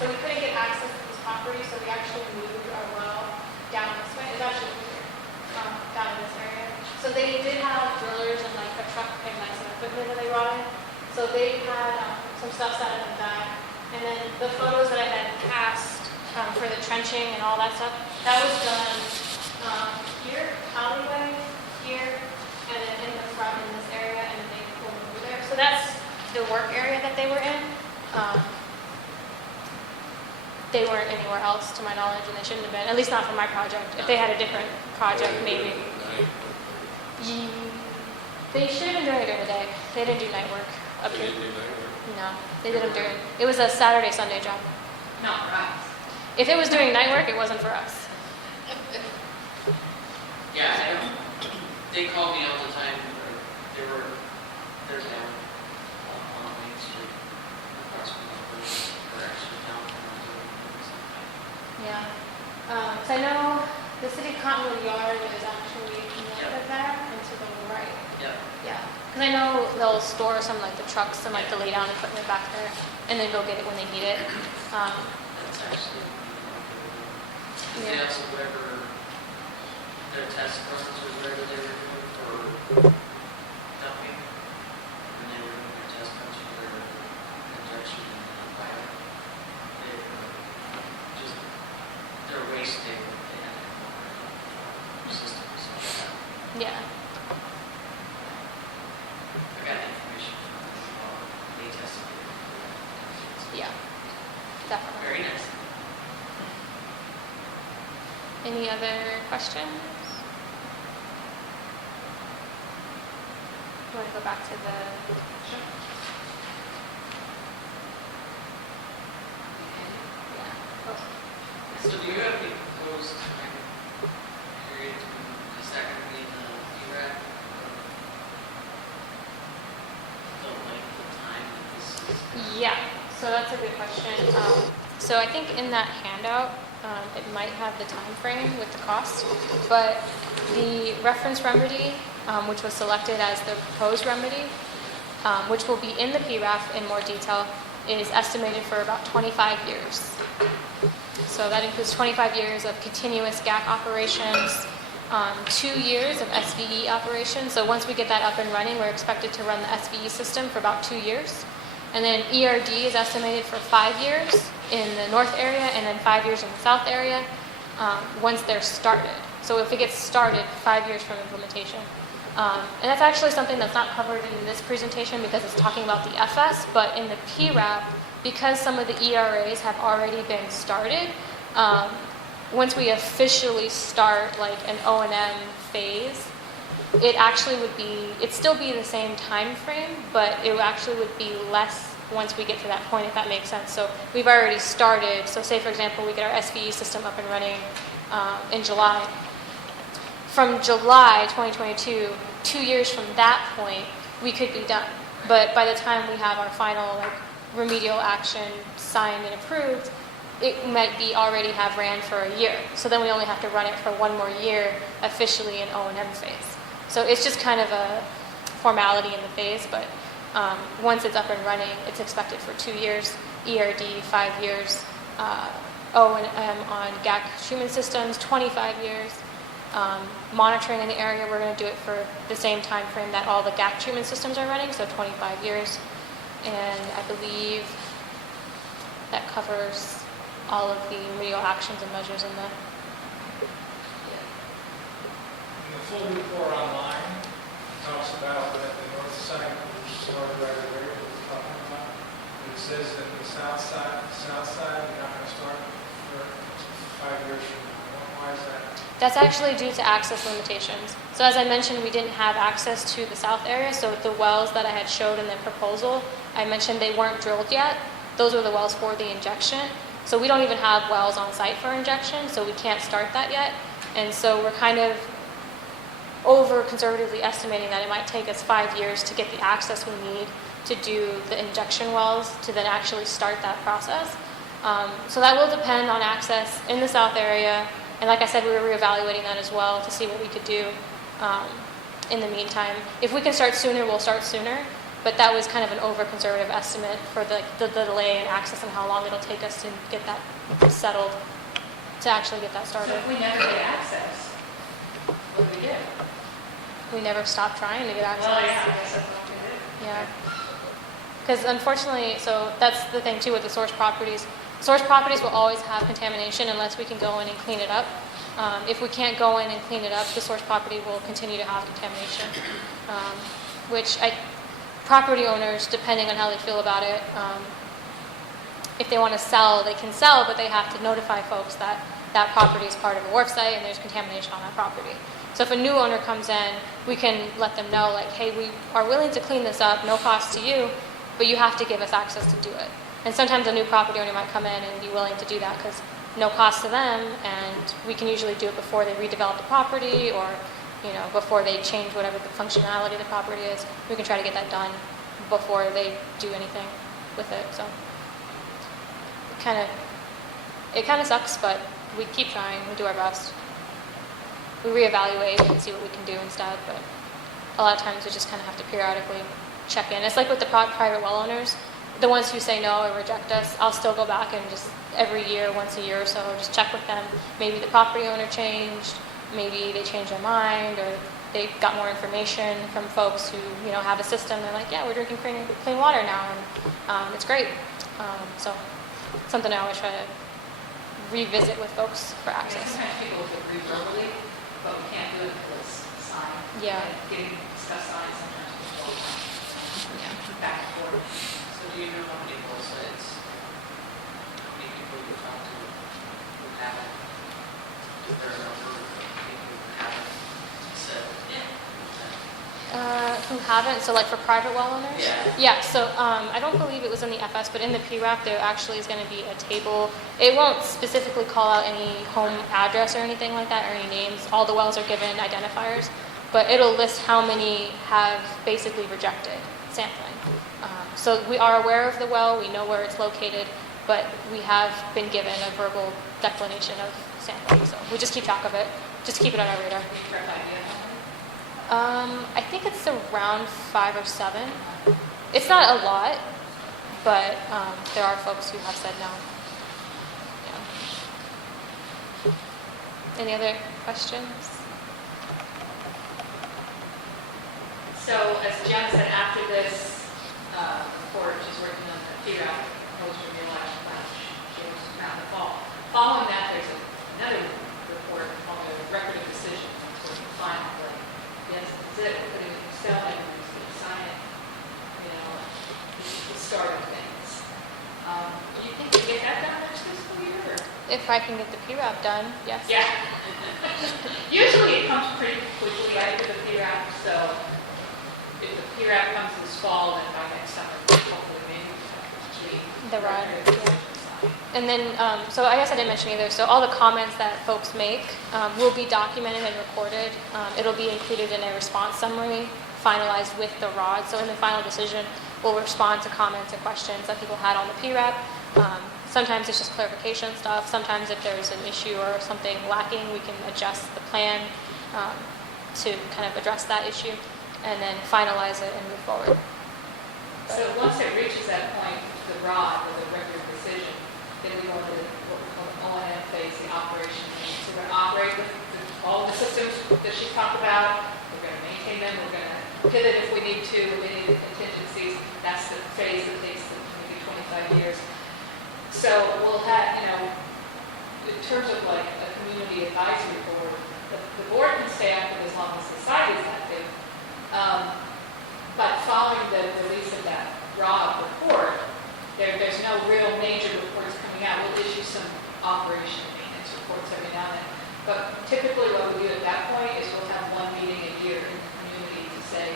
So we couldn't get access to this property, so we actually moved our well down this way. It's actually here, down in this area. So they did have drillers and like a truck and like some equipment that they brought in. So they had some stuff set up in the back. And then the photos that I had passed for the trenching and all that stuff, that was done here, alleyway, here, and then in the front in this area, and then they pulled over there. So that's the work area that they were in. They weren't anywhere else to my knowledge, and they shouldn't have been, at least not for my project. If they had a different project, maybe. They should have been doing it during the day. They didn't do night work up here. No, they did them during, it was a Saturday, Sunday job. Not for us. If it was doing night work, it wasn't for us. Yeah, I don't, they call me all the time, they're down on Main Street, across from the bridge, or actually down from the bridge. Yeah. So I know the city Cottonwood Yard is actually north of there and to the right. Yep. Yeah. Because I know they'll store some like the trucks and like the lay down equipment back there, and then go get it when they need it. That's actually, they Yeah. also whatever their test runs was whatever they were doing for dumping, when they were doing their test runs for their injection and fire, they were just, their waste, they had to come over their systems. Yeah. I got information from they tested it. Yeah. Definitely. Very nice. Any other questions? You want to go back to the? Yeah. Oh. So do you have any proposed time period, is that going to be in the ERAC? The length of time that this is? Yeah, so that's a good question. So I think in that handout, it might have the time frame with the cost, but the reference remedy, which was selected as the proposed remedy, which will be in the PRAF in more detail, is estimated for about 25 years. So that includes 25 years of continuous GAC operations, 2 years of SVE operations. So once we get that up and running, we're expected to run the SVE system for about 2 years. And then ERD is estimated for 5 years in the north area and then 5 years in the south area once they're started. So if it gets started, 5 years from implementation. And that's actually something that's not covered in this presentation because it's talking about the FS, but in the PRAP, because some of the ERAs have already been started, once we officially start like an O&M phase, it actually would be, it'd still be the same time frame, but it actually would be less once we get to that point, if that makes sense. So we've already started, so say for example, we get our SVE system up and running in July. From July 2022, 2 years from that point, we could be done. But by the time we have our final like remedial action signed and approved, it might be already have ran for a year. So then we only have to run it for 1 more year officially in O&M phase. So it's just kind of a formality in the phase, but Once it's up and running, it's expected for 2 years, ERD 5 years, O&M on GAC treatment systems 25 years. Monitoring in the area, we're going to do it for the same time frame that all the GAC treatment systems are running, so 25 years. And I believe that covers all of the remedial actions and measures in the... In the full report online, it talks about that the north side, which started right away, what we're talking about. It says that the south side, you're not going to start for 5 years from now. Why is that? That's actually due to access limitations. So as I mentioned, we didn't have access to the south area, so the wells that I had showed in the proposal, I mentioned they weren't drilled yet. Those were the wells for the injection. So we don't even have wells on site for injection, so we can't start that yet. And so we're kind of over conservatively estimating that it might take us 5 years to get the access we need to do the injection wells to then actually start that process. So that will depend on access in the south area. And like I said, we were reevaluating that as well to see what we could do in the meantime. If we can start sooner, we'll start sooner. But that was kind of an over-conservative estimate for the delay in access and how long it'll take us to get that settled, to actually get that So started. if we never get access, what do we do? We never stopped trying to get access. Well, yeah, I guess that's what we do. Yeah. Because unfortunately, so that's the thing too with the source properties. Source properties will always have contamination unless we can go in and clean it up. If we can't go in and clean it up, the source property will continue to have contamination, property owners, depending on how they feel about it, if they want to sell, they can sell, but they have to notify folks that that property is part of a WQARF site and there's contamination on that property. So if a new owner comes in, we can let them know, like, hey, we are willing to clean this up, no cost to you, but you have to give us access to do it. And sometimes a new property owner might come in and be willing to do that because no cost to them, and we can usually do it before they redevelop the property or, you know, before they change whatever the functionality of the property is. We can try to get that done before they do anything with it. So it kind of sucks, but we keep trying. We do our best. We reevaluate and see what we can do instead, but a lot of times we just kind of have to periodically check in. It's like with the private well owners, the ones who say no or reject us, I'll still go back and just every year, once a year or so, just check with them. Maybe the property owner changed, maybe they changed their mind, or they got more information from folks who, you know, have a system. They're like, yeah, we're drinking clean water now, and it's great. So something I always try to revisit with folks for I mean, access. sometimes people agree verbally, but we can't do it until it's signed. Yeah. And getting stuff signed sometimes we go back and forth. So do you know how many well sites, how many people you talk to who haven't, is there a number of people who haven't said, Who haven't, so like for private well owners? Yeah. Yeah, so I don't believe it was in the FS, but in the PRAP there actually is going to be a table. It won't specifically call out any home address or anything like that, or any names. All the wells are given identifiers, but it'll list how many have basically rejected sampling. So we are aware of the well, we know where it's located, but we have been given a verbal declination of sampling, so we just keep track of it, just keep it on our radar. We try to idea. I think it's around 5 or 7. It's not a lot, but there are folks who have said no. Yeah. Any other questions? So as Jen said, after this report, she's working on the PRAP, proposed review action plan, she was around the fall. Following that, there's another report called a record of decision, sort of final, like, yes, that's it, we're putting it in Excel, and we're just going to sign it, you know, this is the start of things. Do you think we get that done next fiscal year, or? If I can get the PRAP done, yes. Yeah. Usually it comes pretty quickly after the PRAP, so if the PRAP comes this fall, then by next summer, hopefully maybe we have The rod, record of yeah. decision signed. And then, so I guess I didn't mention either, so all the comments that folks make will be documented and recorded. It'll be included in a response summary, finalized with the ROD. So in the final decision, we'll respond to comments and questions that people had on the PRAP. Sometimes it's just clarification stuff. Sometimes if there's an issue or something lacking, we can adjust the plan to kind of address that issue and then finalize it and move forward. So once it reaches that point, the ROD, or the record of decision, then we go into what we call the O&M phase, the operation phase. So we're going to operate with all the systems that she talked about. We're going to maintain them. We're going to pivot if we need to, with any of the contingencies. That's the phase that takes maybe 25 years. So we'll have, in terms of like a community advisory board, the board can stay active as long as the site is active. But following the release of that ROD report, there's no real major reports coming out. We'll issue some operation and maintenance reports every now and then. But typically what we do at that point is we'll have one meeting a year in the community to say,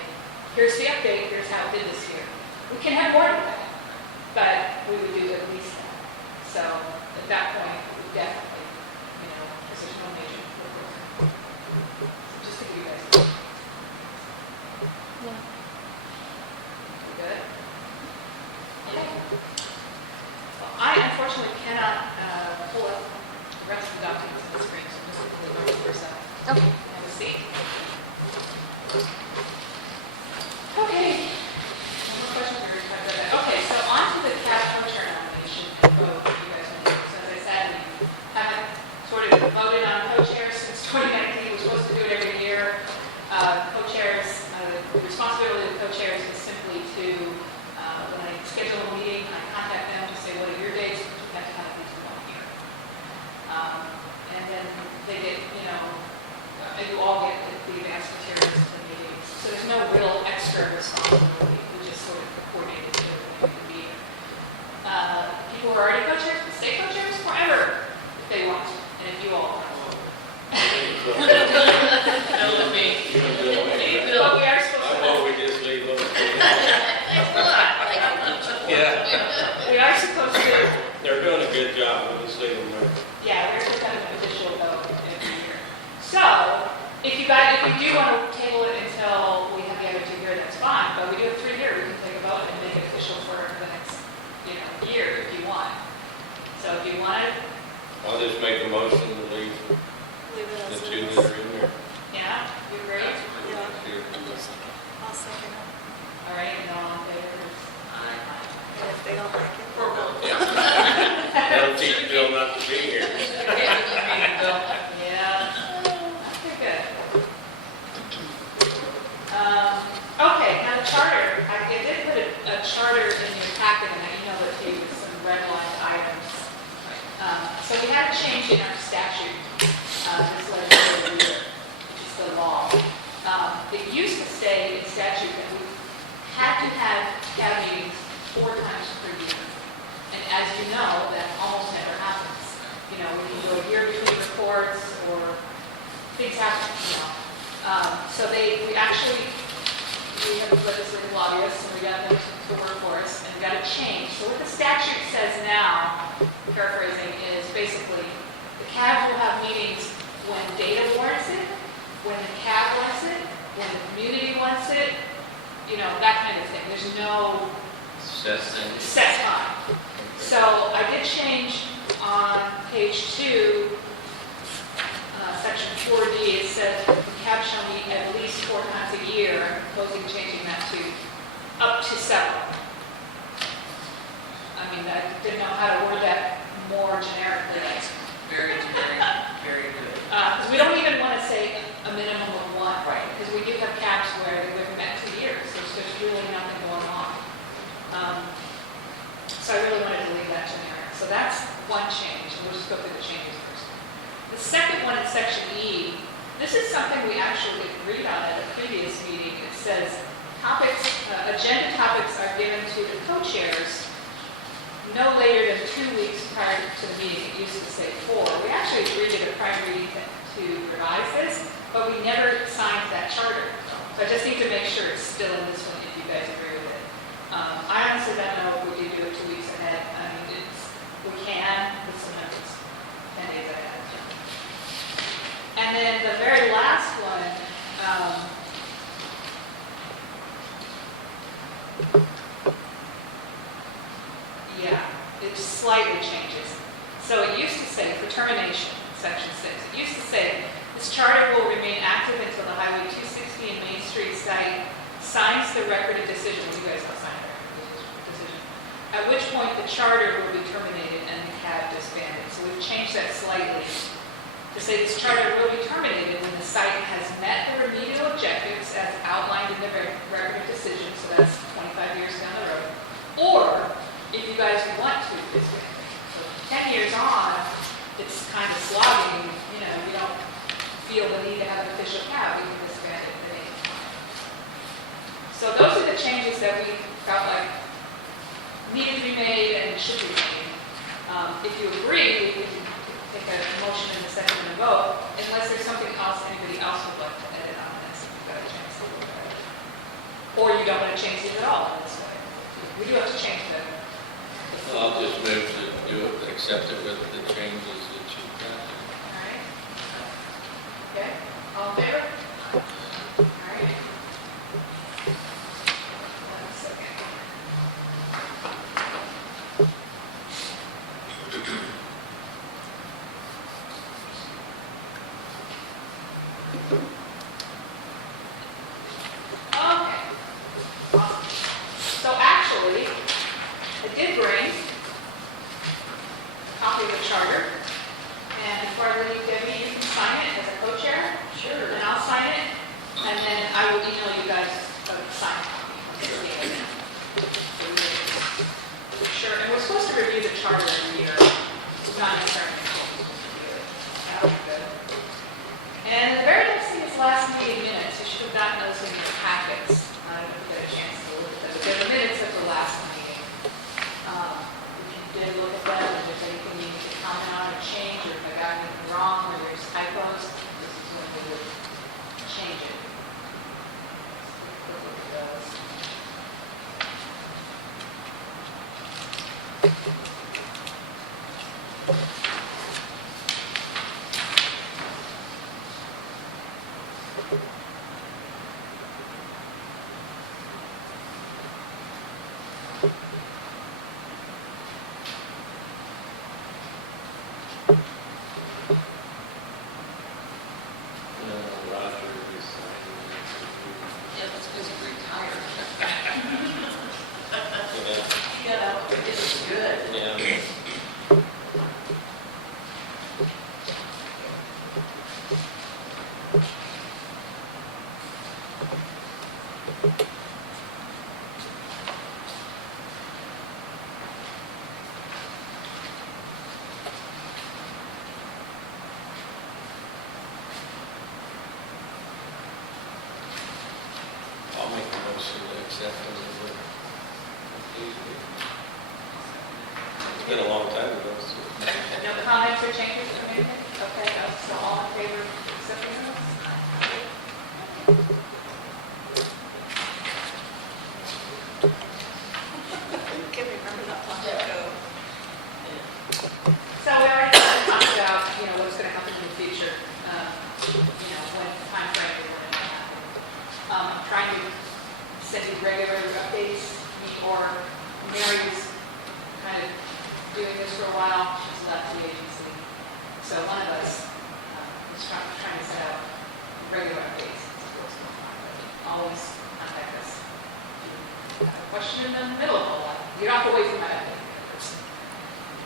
here's the update, here's how it did this year. We can have more than that, but we would do at least that. So at that point, we definitely, because there's no major reports. So just to give you guys a Yeah. good. Okay. Well, I unfortunately cannot pull up the rest of the documents on the screen, so I'm just going to leave it for a second. Okay. Have a seat. Okay. No more questions? Or have I read that? Okay, so on to the CAB co-chair nomination vote that you guys want to do. So as I said, we haven't sort of voted on co-chairs since 2019. We're supposed to do it every year. Co-chairs, the responsibility of the co-chairs is simply to, when I schedule a meeting, I contact them to say, what are your dates? You have to have these one here. And then they get, you all get the advanced materials to the meeting. So there's no real extra responsibility. We just sort of coordinate it to the meeting. People who are already co-chairs can stay co-chairs forever if they want, and if you all want. Tell me. But we are supposed I to. thought we just leave them. Yeah, We are supposed to. they're doing a good job. We'll just leave them there. Yeah, we're supposed to have an official vote every year. So, if you do want to table it until we have the other 2 here, that's fine. But we do have 3 here, we can take a vote and make it official for the next, year if you want. So if you want it, I'll just make a motion to leave Leave it the as two it that is. are in there. yeah, you agree? I'll second it. All right, and all in favor? And if they don't like it, That'll teach Bill not to be here. Yeah. Okay, good. Okay, now the charter. I did put a charter in your packet, and I emailed it to you with some redlined items. So we had a change in our statute, this legislative year, which is the law. It used to say in statute that we had to have CAB meetings 4 times per year. And as you know, that almost never happens. We can go a year between reports or things happen, So we have legislative lobbyists and we got them to work for us and we got it changed. So what the statute says now, paraphrasing, is basically the CAB will have meetings when data warrants it, when the CAB wants it, when the community wants it, that kind of thing. There's no set time. So I did change on page 2, section 4D, it said the CAB shall meet at least 4 times a year. I'm proposing changing that to up to 7. I didn't know how to word that more generically. Very good. Because we don't even want to say a minimum of 1. Right. Because we do have CABs where we've met 2 years. There's really nothing going on. So I really wanted to leave that generic. So that's one change, and we'll just go through the changes first. The second one in section E, this is something we actually agreed on at a previous meeting. It says agenda topics are given to the co-chairs no later than 2 weeks prior to the meeting. It used to say 4. We actually agreed at a prior meeting to revise this, but we never signed that charter. So I just need to make sure it's still in this one if you guys agree with it. I honestly don't know if we do it 2 weeks ahead. We can, but sometimes it's 10 days ahead. And then the very last one, it slightly changes. So it used to say, for termination, section 6, it used to say, this charter will remain active until the Highway 260 and Main Street site signs the record of decision. You guys will sign the record of the charter will be terminated and the CAB disbanded. So we've changed that slightly to say this charter will be terminated when the site has met the remedial objectives as outlined in the record of decision, so that's 25 years down the road, or if you guys want to disband it. So 10 years on, it's kind of slogging, you know, we don't feel the need to have an official CAB, we can disband it at any time. So those are the changes that we felt like needed to be made and should be made. If you agree, we can take a motion in a second and vote, unless there's something else anybody else would like to edit on this. You've got a chance to look at it. Or you don't want to change it at all in this way. We do have to change the I'll just move to do it, accept it with the changes that you've got. All right. Okay, all in favor? All right. One second. Okay. Awesome. So actually, I did bring a copy of the charter, and before I leave, Debbie, you can sign it as a co-chair. Sure. And I'll sign it, and then I will email you guys a signed copy. Sure, and we're supposed to review the charter every year. It's not necessarily supposed to review it. That'll be good. And the very next thing is last meeting minutes. You should have gotten those in your packets. I don't know if you got a chance to look at them. They're the minutes of the last meeting. If you did look at them, if there's anything you need to comment on or change, or if I got anything wrong, or there's typos, this is when we would change it. Quick look at those. Roger is signing. Yeah, that's because you're retired. Yeah. Yeah, it's good. Yeah. I'll make a motion to accept them as written. It's been a long time ago, so. No comments or changes or anything? Okay, so all in favor of accepting those? Can remember that long ago. So we already talked about, you know, what's going to happen in the future, you know, when time frame is going to happen. I'm trying to send you regular updates, or Mary's kind of doing this for a while, she's left the agency. So one of us is trying to set out regular updates. As to what's going on. Always contact us. If you have a question in the middle of the line, you don't have to wait for my update.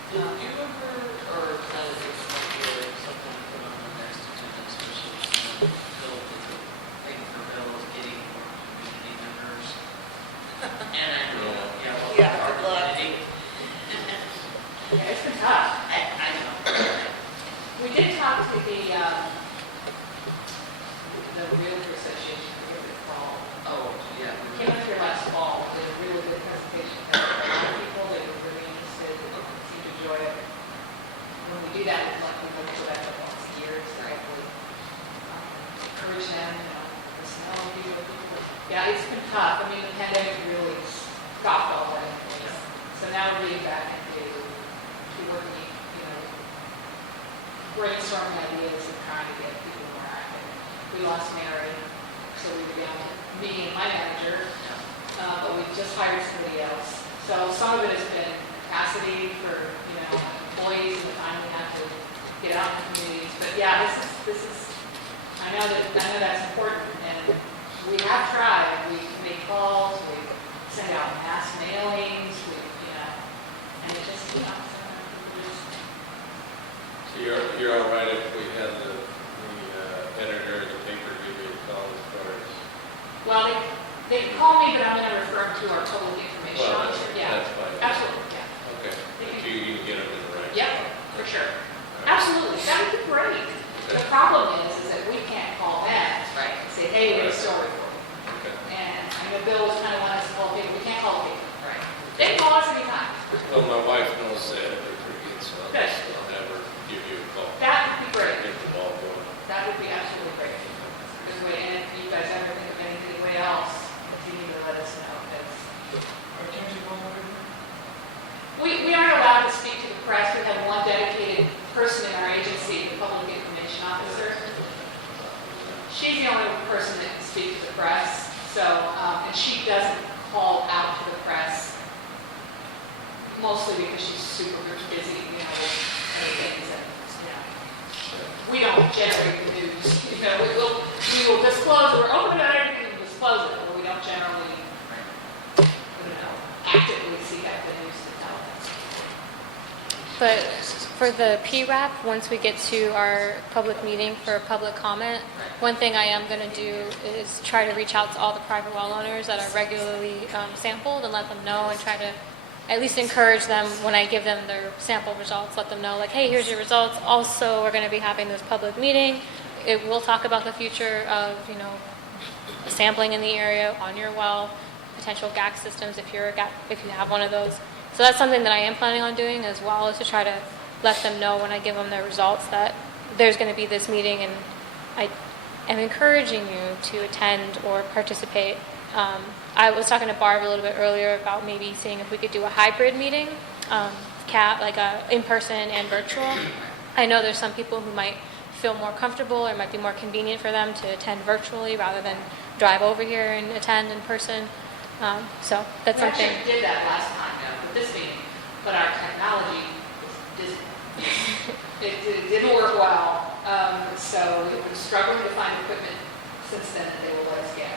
Do you ever, or kind of get something put on the next agenda, especially Bill, with the thing for Bill is getting more community members? And I know, Yeah, our good luck. community. Yeah, it's been tough. I know. We did talk to the Realtor Association, I forget what it's called. Oh, yeah. Came up here last fall, did a really good presentation. There were a lot of people that were really interested, seemed to enjoy it. When we do that, it's like we go to that for once a year, so we encourage them, you know, the smell of people. Yeah, it's been tough. I mean, the pandemic really stopped all that. So now we're getting back into working, you know, brainstorming ideas and trying to get people more active. We lost Mary, so we were down me and my manager, but we just hired somebody else. So some of it has been capacity for, you know, employees and the time we have to get out in the communities. But yeah, this is, I know that's important, and we have tried. We make calls, we send out mass mailings, we, you know, and they can call me, but I'm going to refer them to our public information Well, officer. Yeah, that's fine. absolutely, yeah. Okay, but you can get them in the right. Yep, for sure. All right. Absolutely, that would be great. The problem is that we can't call them Right. and say, hey, we have a story for you. Okay. And I know Bill was kind of wanting us to call people, we can't call people. Right. They can call us anytime. Well, my wife knows that pretty good, so I'll Good. I'll have her give you a call. That would be great. Get the ball going. That would be absolutely great. Good way, and if you guys ever think of anything else, if you need to let us know, because Why can't you go over there? we aren't allowed to speak to the press. We have one dedicated person in our agency, the public information officer. She's the only person that can speak to the press, so, and she doesn't call out to the press, mostly because she's super busy, you know, with other things that, you know, we don't generate the news. You know, we will disclose, we're open about everything and disclose it, but we don't generally, you know, actively seek out the news to tell us. But for the PRAP, once we get to our public meeting for public comment, one thing I am going to do is try to reach out to all the private well owners that are regularly sampled and let them know, and try to at least encourage them when I give them their sample results, let them know, like, hey, here's your results. Also, we're going to be having this public meeting. It will talk about the future of, you know, sampling in the area on your well, potential GAC systems if you have one of those. So that's something that I am planning on doing as well, is to try to let them know when I give them their results that there's going to be this meeting, and I am encouraging you to attend or participate. I was talking to Barb a little bit earlier about maybe seeing if we could do a hybrid meeting, like a in-person and virtual. I know there's some people who might feel more comfortable, or it might be more convenient for them to attend virtually rather than drive over here and attend in person. So that's We something. actually did that last time with this meeting, but our technology was dismal. It didn't work well, so we've been struggling to find equipment since then that they will let us get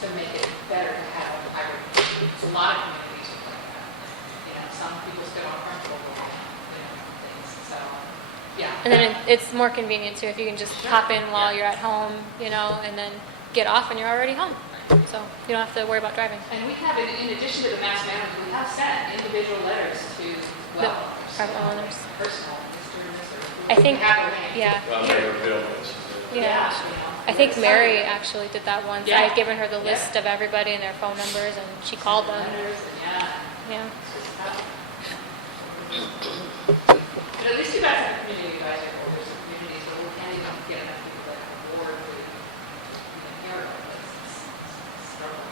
to make it better to have a hybrid. It's a lot of communities are like that. You know, some people still aren't comfortable with, you know, things, so, yeah. And then it's more convenient too if you can just hop in while you're at home, you know, and then get off and you're already home. So you don't have to worry about driving. And we have, in addition to the mass mailing, we have sent individual letters to well owners. Private well owners. Personal, Mr. and Mrs. I think, We have their names. yeah. Well, they were Bill mentioned it. Yeah. You know, I think some Mary of it- actually did that once. Yeah. I had given her the Yeah. list of everybody and their phone numbers, and she called them. Letters, and yeah. Yeah. It's just tough. But at least you guys have a community, you guys are older communities, but we can't even get enough people that are bored to, you know, hear about this. It's a struggle.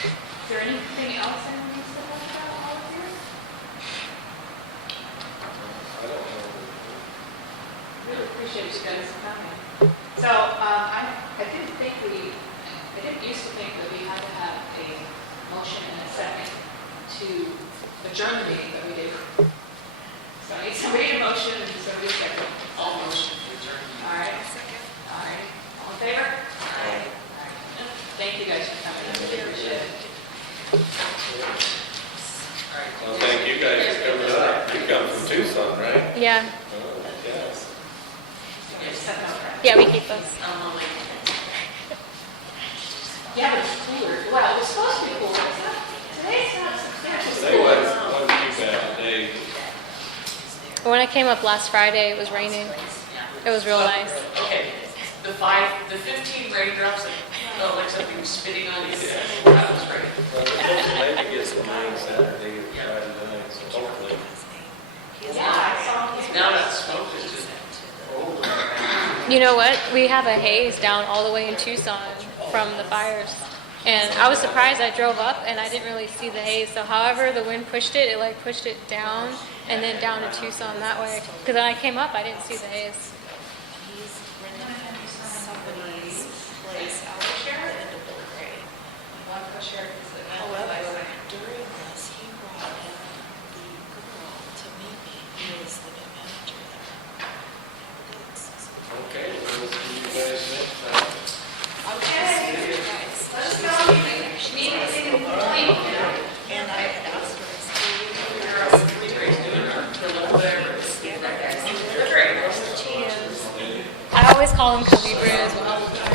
Is there anything else anyone needs to know about all of you? I don't know. Really appreciate you guys coming. So, I didn't used to think that we had to have a motion and a second to adjourn the meeting, but we did. So I need somebody to motion and somebody to second. All motion to adjourn. All right. All right. All in favor? Aye. All right. Thank you guys for coming. I really appreciate it. All right. Well, thank you guys for coming up. You come from Tucson, right? Yeah. Oh, yes. Yes, second on track. Yeah, we keep those. Yeah, but it's cooler. Well, it was supposed to be cooler. It's not. Today's not substantially Today cooler. wasn't too bad today. When I came up last Friday, it was raining. It was real nice. Okay, the 15 raindrops that felt like something was spitting on you, that was great. Well, we're supposed to maybe get some rain Saturday or Friday night, so hopefully. Yeah, I saw. Now that smoke is just, You know what? We have a haze down all the way in Tucson from the fires. And I was surprised. I drove up and I didn't really see the haze. So however the wind pushed it, like pushed it down and then down to Tucson that way. Because when I came up, I didn't see the haze. He's renting somebody's place out at the end of the grade. One co-share is the However, during this, he brought in the girl to meet me, who is the new manager there. Okay, we'll see you guys next time. Okay. See you guys. Let us know if you need anything in between. And I had asked her, I said, I always call them Calibri as well.